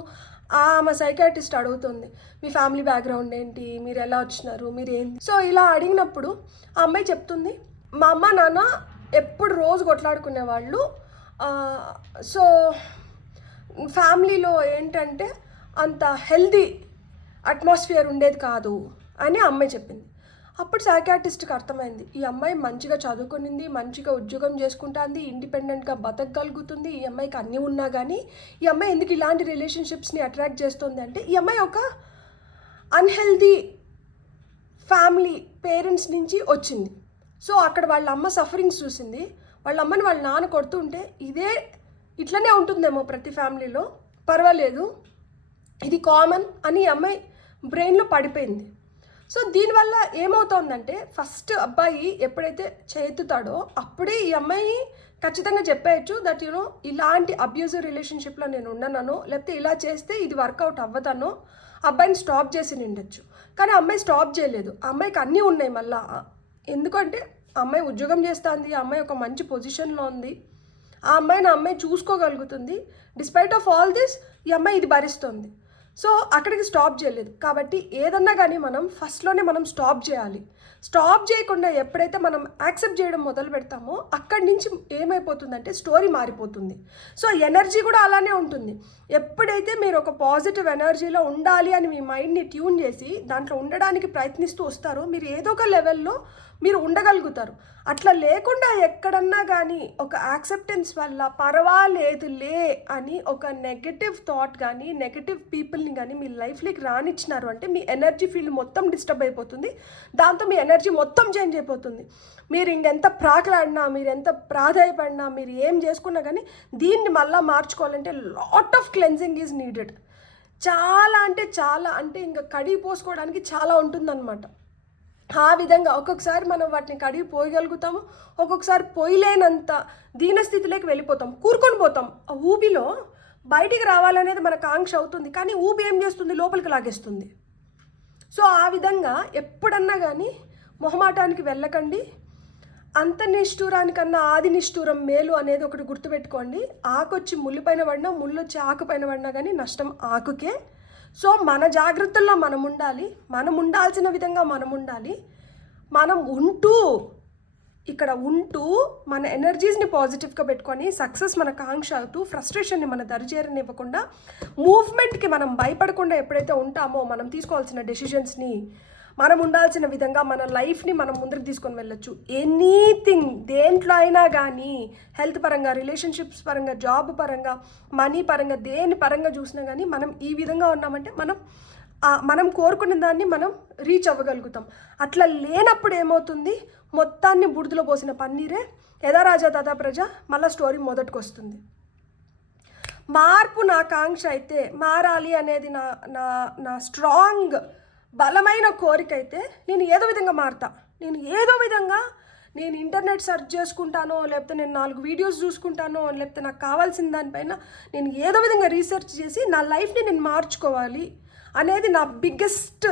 ఆమె సైకాట్రిస్ట్ అడుగుతుంది, మీ ఫ్యామిలీ బ్యాక్గ్రౌండ్ ఏంటి, మీరు ఎలా వచ్చినారు, మీరు ఏంటి. సో ఇలా అడిగినప్పుడు ఆ అమ్మాయి చెప్తుంది, మా అమ్మ నాన్న ఎప్పుడు రోజు కొట్లాడుకునేవాళ్ళు, సో ఫ్యామిలీలో ఏంటంటే అంత హెల్దీ అట్మాస్ఫియర్ ఉండేది కాదు అని అమ్మాయి చెప్పింది. అప్పుడు సైకాట్రిస్ట్కి అర్థమైంది, ఈ అమ్మాయి మంచిగా చదువుకునింది, మంచిగా ఉద్యోగం చేసుకుంటుంది, ఇండిపెండెంట్గా బతకగలుగుతుంది, ఈ అమ్మాయికి అన్నీ ఉన్నా కానీ ఈ అమ్మాయి ఎందుకు ఇలాంటి రిలేషన్షిప్స్ని అట్రాక్ట్ చేస్తుంది అంటే ఈ అమ్మాయి ఒక అన్హెల్దీ ఫ్యామిలీ పేరెంట్స్ నుంచి వచ్చింది. సో అక్కడ వాళ్ళ అమ్మ సఫరింగ్స్ చూసింది, వాళ్ళ అమ్మని వాళ్ళ నాన్న కొడుతుంటే ఇట్లనే ఉంటుందేమో ప్రతి ఫ్యామిలీలో, పర్వాలేదు ఇది కామన్ అని ఈ అమ్మాయి బ్రెయిన్లో పడిపోయింది. సో దీనివల్ల ఏమవుతుందంటే ఫస్ట్ అబ్బాయి ఎప్పుడైతే చేతుతాడో అప్పుడే ఈ అమ్మాయి ఖచ్చితంగా చెప్పేయచ్చు దట్ ఇలాంటి అబ్యూజివ్ రిలేషన్షిప్లో నేను ఉన్నానో, లేకపోతే ఇలా చేస్తే ఇది వర్కౌట్ అవ్వదనో అబ్బాయిని స్టాప్ చేసి నిండొచ్చు. కానీ అమ్మాయి స్టాప్ చేయలేదు, ఆ అమ్మాయికి అన్నీ ఉన్నాయి మళ్ళా. ఎందుకంటే అమ్మాయి ఉద్యోగం చేస్తుంది, ఆ అమ్మాయి ఒక మంచి పొజిషన్లో ఉంది, ఆ అమ్మాయి చూసుకోగలుగుతుంది. డిస్పైట్ ఆఫ్ ఆల్ దిస్ ఈ అమ్మాయి ఇది భరిస్తుంది. సో అక్కడికి స్టాప్ చేయలేదు. కాబట్టి ఏదన్నా కానీ మనం ఫస్ట్లోనే మనం స్టాప్ చేయాలి. స్టాప్ చేయకుండా ఎప్పుడైతే మనం యాక్సెప్ట్ చేయడం మొదలు పెడతామో అక్కడి నుంచి ఏమైపోతుందంటే స్టోరీ మారిపోతుంది. సో ఎనర్జీ కూడా అలానే ఉంటుంది. ఎప్పుడైతే మీరు ఒక పాజిటివ్ ఎనర్జీలో ఉండాలి అని మీ మైండ్ని ట్యూన్ చేసి దాంట్లో ఉండడానికి ప్రయత్నిస్తూ వస్తారో మీరు ఏదో ఒక లెవెల్లో మీరు ఉండగలుగుతారు. అట్లా లేకుండా ఎక్కడన్నా కానీ ఒక యాక్సెప్టెన్స్ వల్ల పర్వాలేదులే అని ఒక నెగటివ్ థాట్ కానీ నెగటివ్ పీపుల్ని కానీ మీ లైఫ్లోకి రానిచ్చినారు అంటే మీ ఎనర్జీ ఫీల్డ్ మొత్తం డిస్టర్బ్ అయిపోతుంది. దాంతో మీ ఎనర్జీ మొత్తం చేంజ్ అయిపోతుంది. మీరు ఇంకెంత ప్రాకులాడినా, మీరు ఎంత ప్రాధాయపడినా, మీరు ఏం చేసుకున్నా కానీ దీన్ని మళ్ళీ మార్చుకోవాలంటే lot of cleansing is needed. చాలా అంటే ఇంకా కడిగి పోసుకోవడానికి చాలా ఉంటుందన్నమాట. ఆ విధంగా ఒక్కొక్కసారి మనం వాటిని కడిగి పోయగలుగుతాము, ఒక్కొక్కసారి పోయలేనంత దీనస్థితిలోకి వెళ్ళిపోతాం, కూరుకొని పోతాం. ఆ ఊబిలో బయటికి రావాలనేది మన కాంక్ష అవుతుంది, కానీ ఊబి ఏం చేస్తుంది, లోపలికి లాగేస్తుంది. సో ఆ విధంగా ఎప్పుడన్నా కానీ మొహమాటానికి వెళ్ళకండి. అంత నిష్ఠూరానికన్నా ఆది నిష్ఠూరం మేలు అనేది ఒకటి గుర్తుపెట్టుకోండి. ఆకొచ్చి ముళ్ళు పైన పడినా, ముళ్ళు వచ్చి ఆకు పైన పడినా కానీ నష్టం ఆకుకే. సో మన జాగ్రత్తల్లో మనం ఉండాలి, మనం ఉండాల్సిన విధంగా మనం ఉండాలి. మనం ఉంటూ మన ఎనర్జీస్ని పాజిటివ్గా పెట్టుకొని సక్సెస్ మన కాంక్ష అవుతూ ఫ్రస్ట్రేషన్ని మన దరిచేరనివ్వకుండా మూవ్మెంట్కి మనం భయపడకుండా ఎప్పుడైతే ఉంటామో మనం తీసుకోవాల్సిన డెసిషన్స్ని మనం ఉండాల్సిన విధంగా మన లైఫ్ని మనం ముందుకు తీసుకొని వెళ్ళొచ్చు. ఎనీథింగ్ దేంట్లో అయినా కానీ హెల్త్ పరంగా, రిలేషన్షిప్స్ పరంగా, జాబ్ పరంగా, మనీ పరంగా, దేని పరంగా చూసినా కానీ మనం ఈ విధంగా ఉన్నామంటే మనం కోరుకున్న దాన్ని మనం రీచ్ అవ్వగలుగుతాం. అట్లా లేనప్పుడు ఏమవుతుంది, మొత్తాన్ని బుడిదలో పోసిన పన్నీరే, యథా రాజా తథా ప్రజ, మళ్ళీ స్టోరీ మొదటికి వస్తుంది. మార్పు నా కాంక్ష అయితే, మారాలి అనేది నా స్ట్రాంగ్ బలమైన కోరిక అయితే నేను ఏదో విధంగా మారుతా. నేను ఇంటర్నెట్ సెర్చ్ చేసుకుంటానో, లేకపోతే నేను 4 వీడియోస్ చూసుకుంటానో, లేకపోతే నాకు కావాల్సిన దానిపైన నేను ఏదో విధంగా రీసెర్చ్ చేసి నా లైఫ్ని నేను మార్చుకోవాలి అనేది నా బిగ్గెస్ట్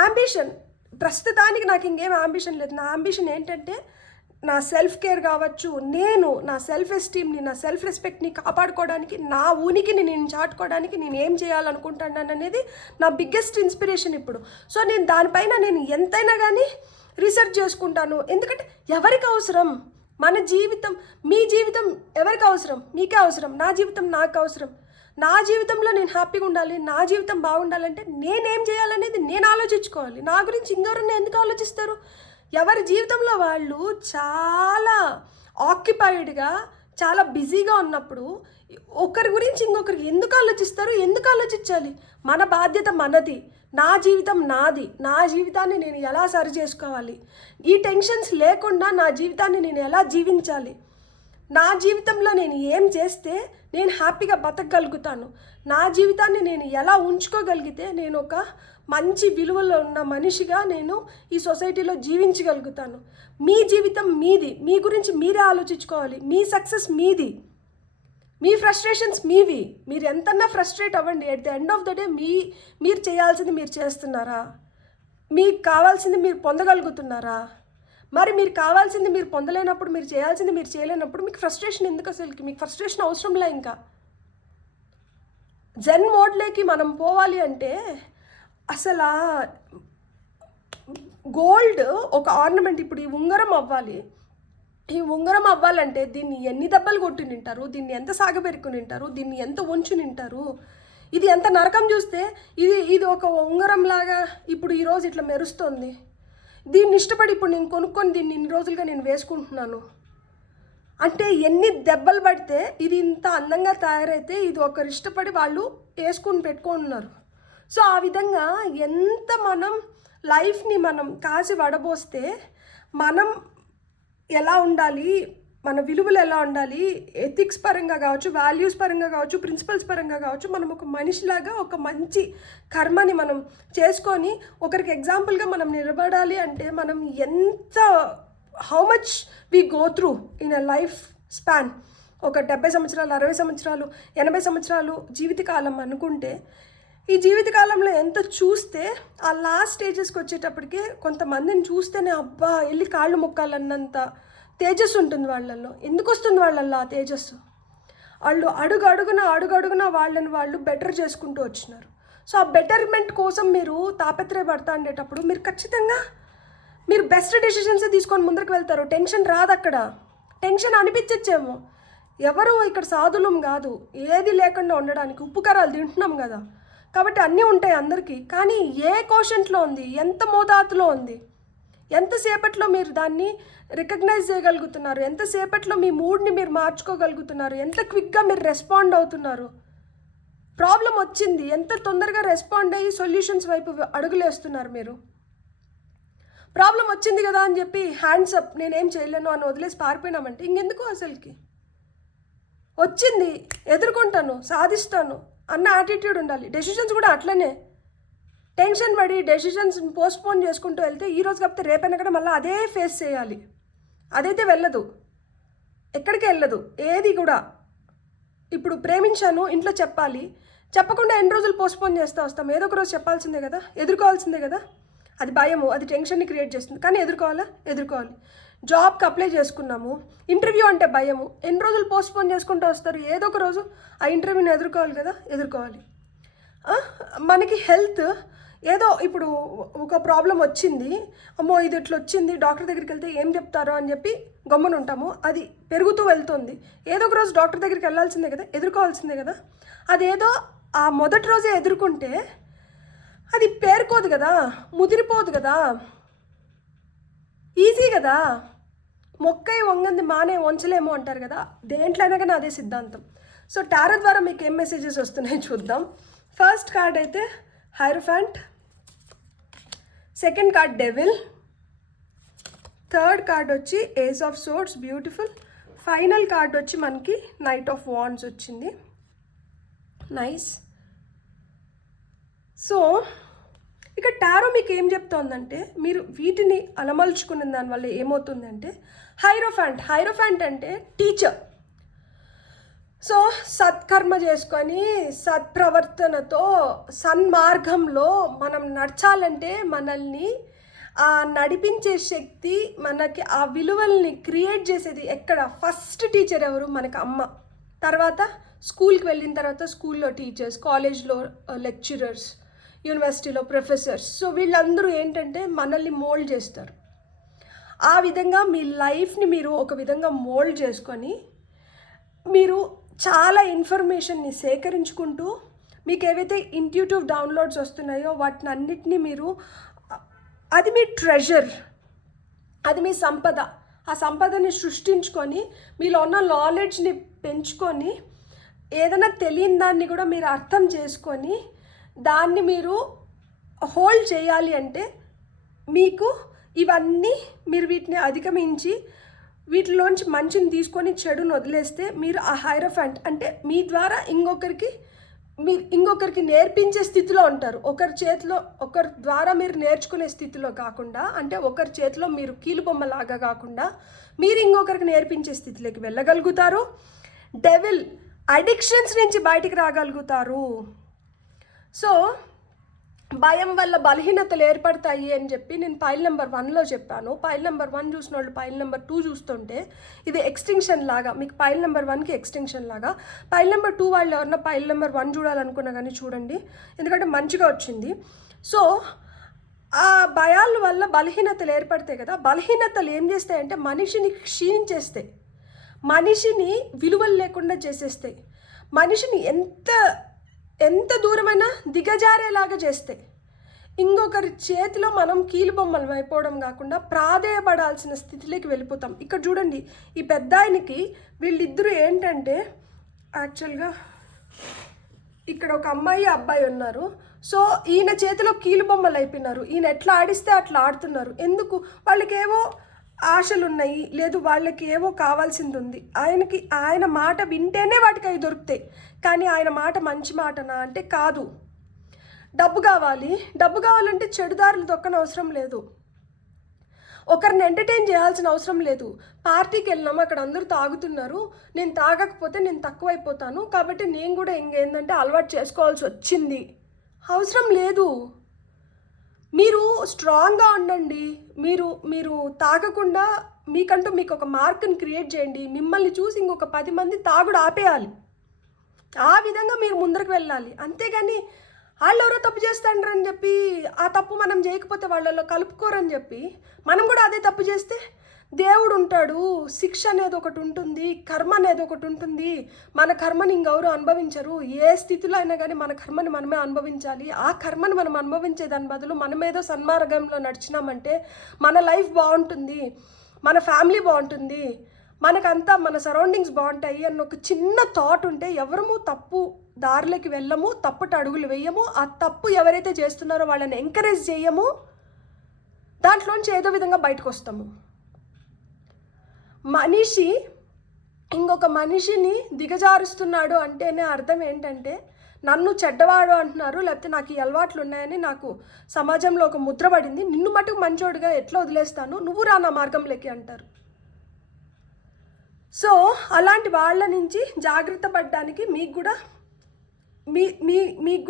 యాంబిషన్. ప్రస్తుతానికి నాకు ఇంకేం యాంబిషన్ లేదు. నా యాంబిషన్ ఏంటంటే నా సెల్ఫ్ కేర్ కావచ్చు, నా సెల్ఫ్ ఎస్టీమ్ని, నా సెల్ఫ్ రెస్పెక్ట్ని కాపాడుకోవడానికి, నా ఉనికిని నేను చాటుకోవడానికి నేను ఏం చేయాలనుకుంటాను అనేది నా బిగ్గెస్ట్ ఇన్స్పిరేషన్ ఇప్పుడు. సో నేను దానిపైన నేను ఎంతైనా కానీ రీసెర్చ్ చేసుకుంటాను. ఎందుకంటే ఎవరికి అవసరం మన జీవితం, మీ జీవితం ఎవరికి అవసరం, మీకే అవసరం, నా జీవితం నాకు అవసరం. నా జీవితంలో నేను హ్యాపీగా ఉండాలి, నా జీవితం బాగుండాలంటే నేనేం చేయాలనేది నేను ఆలోచించుకోవాలి. నా గురించి ఇంకెవరన్నా ఎందుకు ఆలోచిస్తారు? ఎవరి జీవితంలో వాళ్ళు చాలా ఆక్యుపైడ్గా, చాలా బిజీగా ఉన్నప్పుడు ఒకరి గురించి ఇంకొకరికి ఎందుకు ఆలోచిస్తారు? ఎందుకు ఆలోచించాలి? మన బాధ్యత మనది, నా జీవితం నాది. నా జీవితాన్ని నేను ఎలా సరి చేసుకోవాలి, ఈ టెన్షన్స్ లేకుండా నా జీవితాన్ని నేను ఎలా జీవించాలి, నా జీవితంలో నేను ఏం చేస్తే నేను హ్యాపీగా బతకగలుగుతాను, నా జీవితాన్ని నేను ఎలా ఉంచుకోగలిగితే నేను ఒక మంచి విలువలో ఉన్న మనిషిగా నేను ఈ సొసైటీలో జీవించగలుగుతాను. మీ జీవితం మీది, మీ గురించి మీరే ఆలోచించుకోవాలి. మీ సక్సెస్ మీది, మీ ఫ్రస్ట్రేషన్స్ మీవి. మీరు ఎంతన్నా ఫ్రస్ట్రేట్ అవ్వండి, at the end of the day మీరు చేయాల్సింది మీరు చేస్తున్నారా? మీకు కావాల్సింది మీరు పొందగలుగుతున్నారా? మరి మీరు కావాల్సింది మీరు పొందలేనప్పుడు, మీరు చేయాల్సింది మీరు చేయలేనప్పుడు మీకు ఫ్రస్ట్రేషన్ ఎందుకు? అసలుకి మీకు ఫ్రస్ట్రేషన్ అవసరంలే. ఇంకా జెన్ మోడ్లోకి మనం పోవాలి అంటే అసలు గోల్డ్ ఒక ఆర్నమెంట్, ఇప్పుడు ఈ ఉంగరం అవ్వాలి, ఈ ఉంగరం అవ్వాలంటే దీన్ని ఎన్ని దెబ్బలు కొట్టి నింటారు, దీన్ని ఎంత సాగబెరుకుని నింటారు, దీన్ని ఎంత ఉంచు నింటారు, ఇది ఎంత నరకం చూస్తే ఇది ఒక ఉంగరంలాగా ఇప్పుడు ఈరోజు ఇట్లా మెరుస్తుంది. దీన్ని ఇష్టపడి ఇప్పుడు నేను కొనుక్కొని దీన్ని ఇన్ని రోజులుగా నేను వేసుకుంటున్నాను అంటే ఎన్ని దెబ్బలు పడితే ఇది ఇంత అందంగా తయారైతే ఇది ఒకరు ఇష్టపడి వాళ్ళు వేసుకుని పెట్టుకుంటున్నారు. సో ఆ విధంగా ఎంత మనం లైఫ్ని మనం కాసి వడబోస్తే మనం ఎలా ఉండాలి, మన విలువలు ఎలా ఉండాలి, ఎథిక్స్ పరంగా కావచ్చు, వాల్యూస్ పరంగా కావచ్చు, ప్రిన్సిపల్స్ పరంగా కావచ్చు, మనం ఒక మనిషిలాగా ఒక మంచి కర్మని మనం చేసుకొని ఒకరికి ఎగ్జాంపుల్గా మనం నిలబడాలి అంటే మనం ఎంత how much we go through in a life span. ఒక 70 సంవత్సరాలు, 60 సంవత్సరాలు, 80 సంవత్సరాలు జీవితకాలం అనుకుంటే ఈ జీవితకాలంలో ఎంత చూస్తే ఆ లాస్ట్ స్టేజెస్కి వచ్చేటప్పటికే కొంతమందిని చూస్తేనే అబ్బా వెళ్ళి కాళ్ళు మొక్కాలన్నంత తేజస్సు ఉంటుంది వాళ్ళల్లో. ఎందుకు వస్తుంది వాళ్ళల్లో ఆ తేజస్సు? వాళ్ళు అడుగడుగున వాళ్ళని వాళ్ళు బెటర్ చేసుకుంటూ వచ్చినారు. సో ఆ బెటర్మెంట్ కోసం మీరు తాపత్రయపడతా ఉండేటప్పుడు మీరు ఖచ్చితంగా మీరు బెస్ట్ డెసిషన్సే తీసుకొని ముందరికి వెళ్తారు. టెన్షన్ రాదు అక్కడ. టెన్షన్ అనిపించచ్చేమో, ఎవరు ఇక్కడ సాధులం కాదు ఏది లేకుండా ఉండడానికి. ఉప్పు కారాలు తింటున్నాం కదా కాబట్టి అన్నీ ఉంటాయి అందరికీ. కానీ ఏ కోషంట్లో ఉంది, ఎంత మోతాదులో ఉంది, ఎంతసేపట్లో మీరు దాన్ని రికగ్నైజ్ చేయగలుగుతున్నారు, ఎంతసేపట్లో మీ మూడ్ని మీరు మార్చుకోగలుగుతున్నారు, ఎంత క్విక్గా మీరు రెస్పాండ్ అవుతున్నారు, ప్రాబ్లం వచ్చింది ఎంత తొందరగా రెస్పాండ్ అయ్యి సొల్యూషన్స్ వైపు అడుగులేస్తున్నారు మీరు. ప్రాబ్లం వచ్చింది కదా అని చెప్పి హ్యాండ్స్ అప్ నేనేం చేయలేను అని వదిలేసి పారిపోయినామంటే ఇంకెందుకు? అసలుకి వచ్చింది ఎదుర్కొంటాను, సాధిస్తాను అన్న యాటిట్యూడ్ ఉండాలి. డెసిషన్స్ కూడా అట్లనే టెన్షన్ పడి డెసిషన్స్ పోస్ట్పోన్ చేసుకుంటూ వెళ్తే ఈరోజు కాకపోతే రేపైనా కూడా మళ్ళీ అదే ఫేస్ చేయాలి. అదైతే వెళ్ళదు, ఎక్కడికి వెళ్ళదు ఏది కూడా. ఇప్పుడు ప్రేమించాను ఇంట్లో చెప్పాలి, చెప్పకుండా ఎన్ని రోజులు పోస్ట్పోన్ చేస్తూ వస్తాం? ఏదో ఒక రోజు చెప్పాల్సిందే కదా, ఎదుర్కోవాల్సిందే కదా. అది భయము, అది టెన్షన్ని క్రియేట్ చేస్తుంది, కానీ ఎదుర్కోవాలి. జాబ్కి అప్లై చేసుకున్నాము, ఇంటర్వ్యూ అంటే భయము, ఎన్ని రోజులు పోస్ట్పోన్ చేసుకుంటూ వస్తారు? ఏదో ఒక రోజు ఆ ఇంటర్వ్యూని ఎదుర్కోవాలి కదా, ఎదుర్కోవాలి. మనకి హెల్త్ ఏదో ఇప్పుడు ఒక ప్రాబ్లం వచ్చింది, అమ్మో ఇది ఇట్లా వచ్చింది, డాక్టర్ దగ్గరికి వెళ్తే ఏం చెప్తారో అని చెప్పి గమ్మున ఉంటాము. అది పెరుగుతూ వెళ్తుంది. ఏదో ఒక రోజు డాక్టర్ దగ్గరికి వెళ్ళాల్సిందే కదా, ఎదుర్కోవాల్సిందే కదా. అదేదో ఆ మొదటి రోజే ఎదుర్కొంటే అది పేరుకోదు కదా, ముదిరిపోదు కదా, ఈజీ కదా. మొక్కై వంగంది మానే వంచలేము అంటారు కదా, దేంట్లో అయినా కానీ అదే సిద్ధాంతం. సో టారో ద్వారా మీకు ఏం మెసేజెస్ వస్తున్నాయో చూద్దాం. ఫస్ట్ కార్డ్ అయితే hierophant, second card devil, third card వచ్చి ace of swords beautiful, final card వచ్చి మనకి నైట్ ఆఫ్ వాండ్స్ వచ్చింది. నైస్. సో ఇక టారో మీకు ఏం చెప్తోందంటే మీరు వీటిని అలమలుచుకున్న దానివల్ల ఏమవుతుందంటే హైరోఫాంట్ అంటే టీచర్. సో సత్కర్మ చేసుకొని సత్ప్రవర్తనతో సన్మార్గంలో మనం నడచాలంటే మనల్ని ఆ నడిపించే శక్తి, మనకి ఆ విలువల్ని క్రియేట్ చేసేది ఎక్కడ? ఫస్ట్ టీచర్ ఎవరు? మనకి అమ్మ. తర్వాత స్కూల్కి వెళ్ళిన తర్వాత స్కూల్లో టీచర్స్, కాలేజ్లో లెక్చరర్స్, యూనివర్సిటీలో ప్రొఫెసర్స్. సో వీళ్ళందరూ ఏంటంటే మనల్ని మోల్డ్ చేస్తారు. ఆ విధంగా మీ లైఫ్ని మీరు ఒక విధంగా మోల్డ్ చేసుకొని మీరు చాలా ఇన్ఫర్మేషన్ని సేకరించుకుంటూ మీకు ఏవైతే ఇంట్యూటివ్ డౌన్లోడ్స్ వస్తున్నాయో వాటిని అన్నిటినీ మీరు, అది మీ ట్రెజర్, అది మీ సంపద. ఆ సంపదని సృష్టించుకొని మీలో ఉన్న నాలెడ్జ్ని పెంచుకొని ఏదైనా తెలియని దాన్ని కూడా మీరు అర్థం చేసుకొని దాన్ని మీరు హోల్డ్ చేయాలి అంటే మీకు ఇవన్నీ, మీరు వీటిని అధిగమించి వీటిలోంచి మంచిని తీసుకొని చెడును వదిలేస్తే మీరు ఆ హైరోఫాంట్ అంటే మీ ద్వారా ఇంకొకరికి నేర్పించే స్థితిలో ఉంటారు. ఒకరి ద్వారా మీరు నేర్చుకునే స్థితిలో కాకుండా, అంటే ఒకరి చేతిలో మీరు కీలుబొమ్మలాగా కాకుండా మీరు ఇంకొకరికి నేర్పించే స్థితిలోకి వెళ్ళగలుగుతారు. డెవిల్ అడిక్షన్స్ నుంచి బయటికి రాగలుగుతారు. సో భయం వల్ల బలహీనతలు ఏర్పడతాయి అని చెప్పి నేను పైల్ నెంబర్ 1లో చెప్పాను. పైల్ నెంబర్ 1 చూసిన వాళ్ళు పైల్ నెంబర్ 2 చూస్తుంటే ఇది ఎక్స్టింక్షన్ లాగా, మీకు పైల్ నెంబర్ 1కి ఎక్స్టింక్షన్ లాగా. పైల్ నెంబర్ 2 వాళ్ళు ఎవరన్నా పైల్ నెంబర్ 1 చూడాలనుకున్నా కానీ చూడండి, ఎందుకంటే మంచిగా వచ్చింది. సో ఆ భయాల వల్ల బలహీనతలు ఏర్పడతాయి కదా, బలహీనతలు ఏం చేస్తాయంటే మనిషిని క్షీణించేస్తాయి, మనిషిని విలువలు లేకుండా చేసేస్తాయి, మనిషిని ఎంత దూరమైనా దిగజారేలాగా చేస్తాయి. ఇంకొకరి చేతిలో మనం కీలుబొమ్మలు అయిపోవడం కాకుండా ప్రాధేయపడాల్సిన స్థితిలోకి వెళ్ళిపోతాం. ఇక్కడ చూడండి, ఈ పెద్ద ఆయనకి వీళ్ళిద్దరూ ఏంటంటే, యాక్చువల్గా ఇక్కడ ఒక అమ్మాయి అబ్బాయి ఉన్నారు. సో ఈయన చేతిలో కీలుబొమ్మలు అయిపోయినారు, ఈయన ఎట్లా ఆడిస్తే అట్లా ఆడుతున్నారు. ఎందుకు? వాళ్ళకేవో ఆశలు ఉన్నాయి, లేదు వాళ్ళకి ఏవో కావాల్సింది ఉంది. ఆయన మాట వింటేనే వాటికి అవి దొరుకుతాయి. కానీ ఆయన మాట మంచి మాటనా అంటే కాదు. డబ్బు కావాలంటే చెడుదారులు దొక్కన అవసరం లేదు, ఒకరిని ఎంటర్టైన్ చేయాల్సిన అవసరం లేదు. పార్టీకి వెళ్ళినాము, అక్కడ అందరూ తాగుతున్నారు, నేను తాగకపోతే నేను తక్కువైపోతాను, కాబట్టి నేను కూడా ఇంకేందంటే అలవాటు చేసుకోవాల్సి వచ్చింది, అవసరం లేదు. మీరు స్ట్రాంగ్గా ఉండండి, మీరు తాగకుండా మీకంటూ మీకు ఒక మార్క్ని క్రియేట్ చేయండి. మిమ్మల్ని చూసి ఇంకొక 10 మంది తాగుడు ఆపేయాలి, ఆ విధంగా మీరు ముందరకు వెళ్ళాలి. అంతేగాని వాళ్ళు ఎవరో తప్పు చేస్తాండ్రని చెప్పి ఆ తప్పు మనం చేయకపోతే వాళ్ళలో కలుపుకోరని చెప్పి మనం కూడా అదే తప్పు చేస్తే దేవుడు ఉంటాడు, శిక్ష అనేది ఒకటి ఉంటుంది, కర్మ అనేది ఒకటి ఉంటుంది. మన కర్మని ఇంకెవరు అనుభవించరు. ఏ స్థితిలో అయినా కానీ మన కర్మని మనమే అనుభవించాలి. ఆ కర్మని మనం అనుభవించేదాని బదులు మనమేదో సన్మార్గంలో నడిచినామంటే మన లైఫ్ బాగుంటుంది, మన ఫ్యామిలీ బాగుంటుంది, మనకంతా మన సరౌండింగ్స్ బాగుంటాయి అన్న ఒక చిన్న థాట్ ఉంటే ఎవరము తప్పు దారిలోకి వెళ్ళము, తప్పుట అడుగులు వేయము. ఆ తప్పు ఎవరైతే చేస్తున్నారో వాళ్ళని ఎంకరేజ్ చేయము, దాంట్లోంచి ఏదో విధంగా బయటకు వస్తాము. మనిషి ఇంకొక మనిషిని దిగజారుస్తున్నాడు అంటేనే అర్థం ఏంటంటే నన్ను చెడ్డవాడు అంటున్నారు, లేకపోతే నాకు ఈ అలవాట్లు ఉన్నాయని నాకు సమాజంలో ఒక ముద్ర పడింది, నిన్ను మటుకు మంచోడుగా ఎట్లా వదిలేస్తాను, నువ్వు రా నా మార్గంలోకి అంటారు. సో అలాంటి వాళ్ళ నుంచి జాగ్రత్త పడడానికి మీకు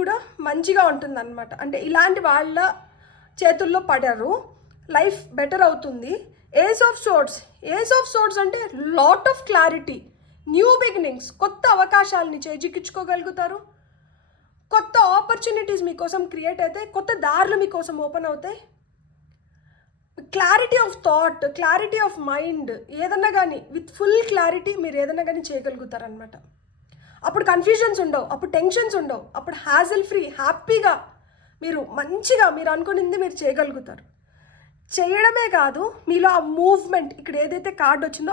కూడా మంచిగా ఉంటుందన్నమాట. అంటే ఇలాంటి వాళ్ళ చేతుల్లో పడరు, లైఫ్ బెటర్ అవుతుంది. ఏస్ ఆఫ్ సోర్డ్స్ అంటే lot of clarity, new beginnings, కొత్త అవకాశాలని చేజిక్కించుకోగలుగుతారు, కొత్త ఆపర్చునిటీస్ మీకోసం క్రియేట్ అవుతాయి, కొత్త దారులు మీకోసం ఓపెన్ అవుతాయి. Clarity of thought, clarity of mind, ఏదన్నా కానీ విత్ ఫుల్ క్లారిటీ మీరు ఏదన్నా కానీ చేయగలుగుతారనమాట. అప్పుడు కన్ఫ్యూజన్స్ ఉండవు, అప్పుడు టెన్షన్స్ ఉండవు, అప్పుడు హ్యాజల్ ఫ్రీ, హ్యాపీగా మీరు మంచిగా మీరు అనుకునింది మీరు చేయగలుగుతారు. చేయడమే కాదు, మీలో ఆ మూవ్మెంట్, ఇక్కడ ఏదైతే కార్డ్ వచ్చిందో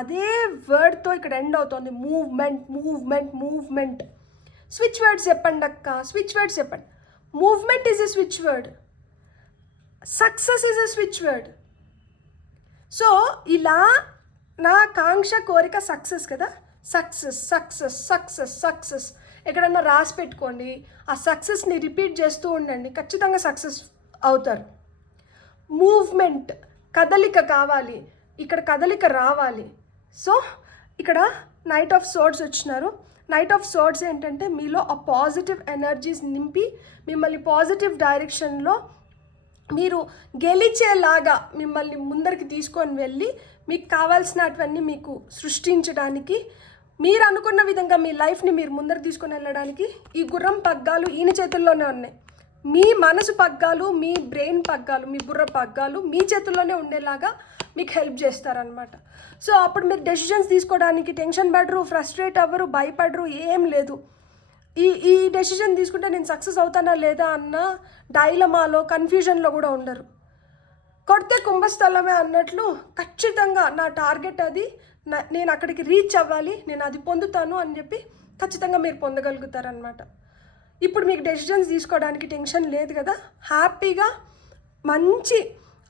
అదే వర్డ్తో ఇక్కడ ఎండ్ అవుతుంది. మూవ్మెంట్. స్విచ్ వర్డ్స్ చెప్పండి అక్క, స్విచ్ వర్డ్స్ చెప్పండి. Movement is a switch word, success is a switch word. So ఇలా నా కాంక్ష కోరిక సక్సెస్ కదా, సక్సెస్ ఎక్కడన్నా రాసి పెట్టుకోండి. ఆ సక్సెస్ని రిపీట్ చేస్తూ ఉండండి, ఖచ్చితంగా సక్సెస్ అవుతారు. మూవ్మెంట్, కదలిక కావాలి, ఇక్కడ కదలిక రావాలి. సో ఇక్కడ నైట్ ఆఫ్ సోర్డ్స్ వచ్చినారు. నైట్ ఆఫ్ సోర్డ్స్ ఏంటంటే మీలో ఆ పాజిటివ్ ఎనర్జీస్ నింపి మిమ్మల్ని పాజిటివ్ డైరెక్షన్లో మీరు గెలిచేలాగా మిమ్మల్ని ముందరికి తీసుకొని వెళ్ళి మీకు కావాల్సినటువన్నీ మీకు సృష్టించడానికి, మీరు అనుకున్న విధంగా మీ లైఫ్ని మీరు ముందరికి తీసుకొని వెళ్ళడానికి ఈ గుర్రం పగ్గాలు ఈయన చేతుల్లోనే ఉన్నాయి. మీ మనసు పగ్గాలు, మీ బ్రెయిన్ పగ్గాలు, మీ బుర్ర పగ్గాలు మీ చేతుల్లోనే ఉండేలాగా మీకు హెల్ప్ చేస్తారనమాట. సో అప్పుడు మీరు డెసిషన్స్ తీసుకోవడానికి టెన్షన్ పడరు, ఫ్రస్ట్రేట్ అవ్వరు, భయపడరు, ఏం లేదు. ఈ డెసిషన్ తీసుకుంటే నేను సక్సెస్ అవుతానా లేదా అన్న డైలమాలో, కన్ఫ్యూజన్లో కూడా ఉండరు. కొడితే కుంభస్థలమే అన్నట్లు ఖచ్చితంగా నా టార్గెట్ అది, నేను అక్కడికి రీచ్ అవ్వాలి, నేను అది పొందుతాను అని చెప్పి ఖచ్చితంగా మీరు పొందగలుగుతారనమాట. ఇప్పుడు మీకు డెసిషన్స్ తీసుకోవడానికి టెన్షన్ లేదు కదా, హ్యాపీగా మంచి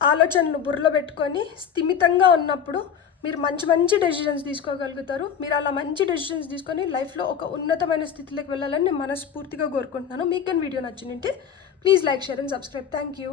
ఆలోచనలు బుర్రలో పెట్టుకొని స్థిమితంగా ఉన్నప్పుడు మీరు మంచి మంచి డెసిషన్స్ తీసుకోగలుగుతారు. మీరు అలా మంచి డెసిషన్స్ తీసుకొని లైఫ్లో ఒక ఉన్నతమైన స్థితిలోకి వెళ్ళాలని నేను మనస్ఫూర్తిగా కోరుకుంటున్నాను. మీకు కానీ వీడియో నచ్చినట్టే please like, share and subscribe. Thank you.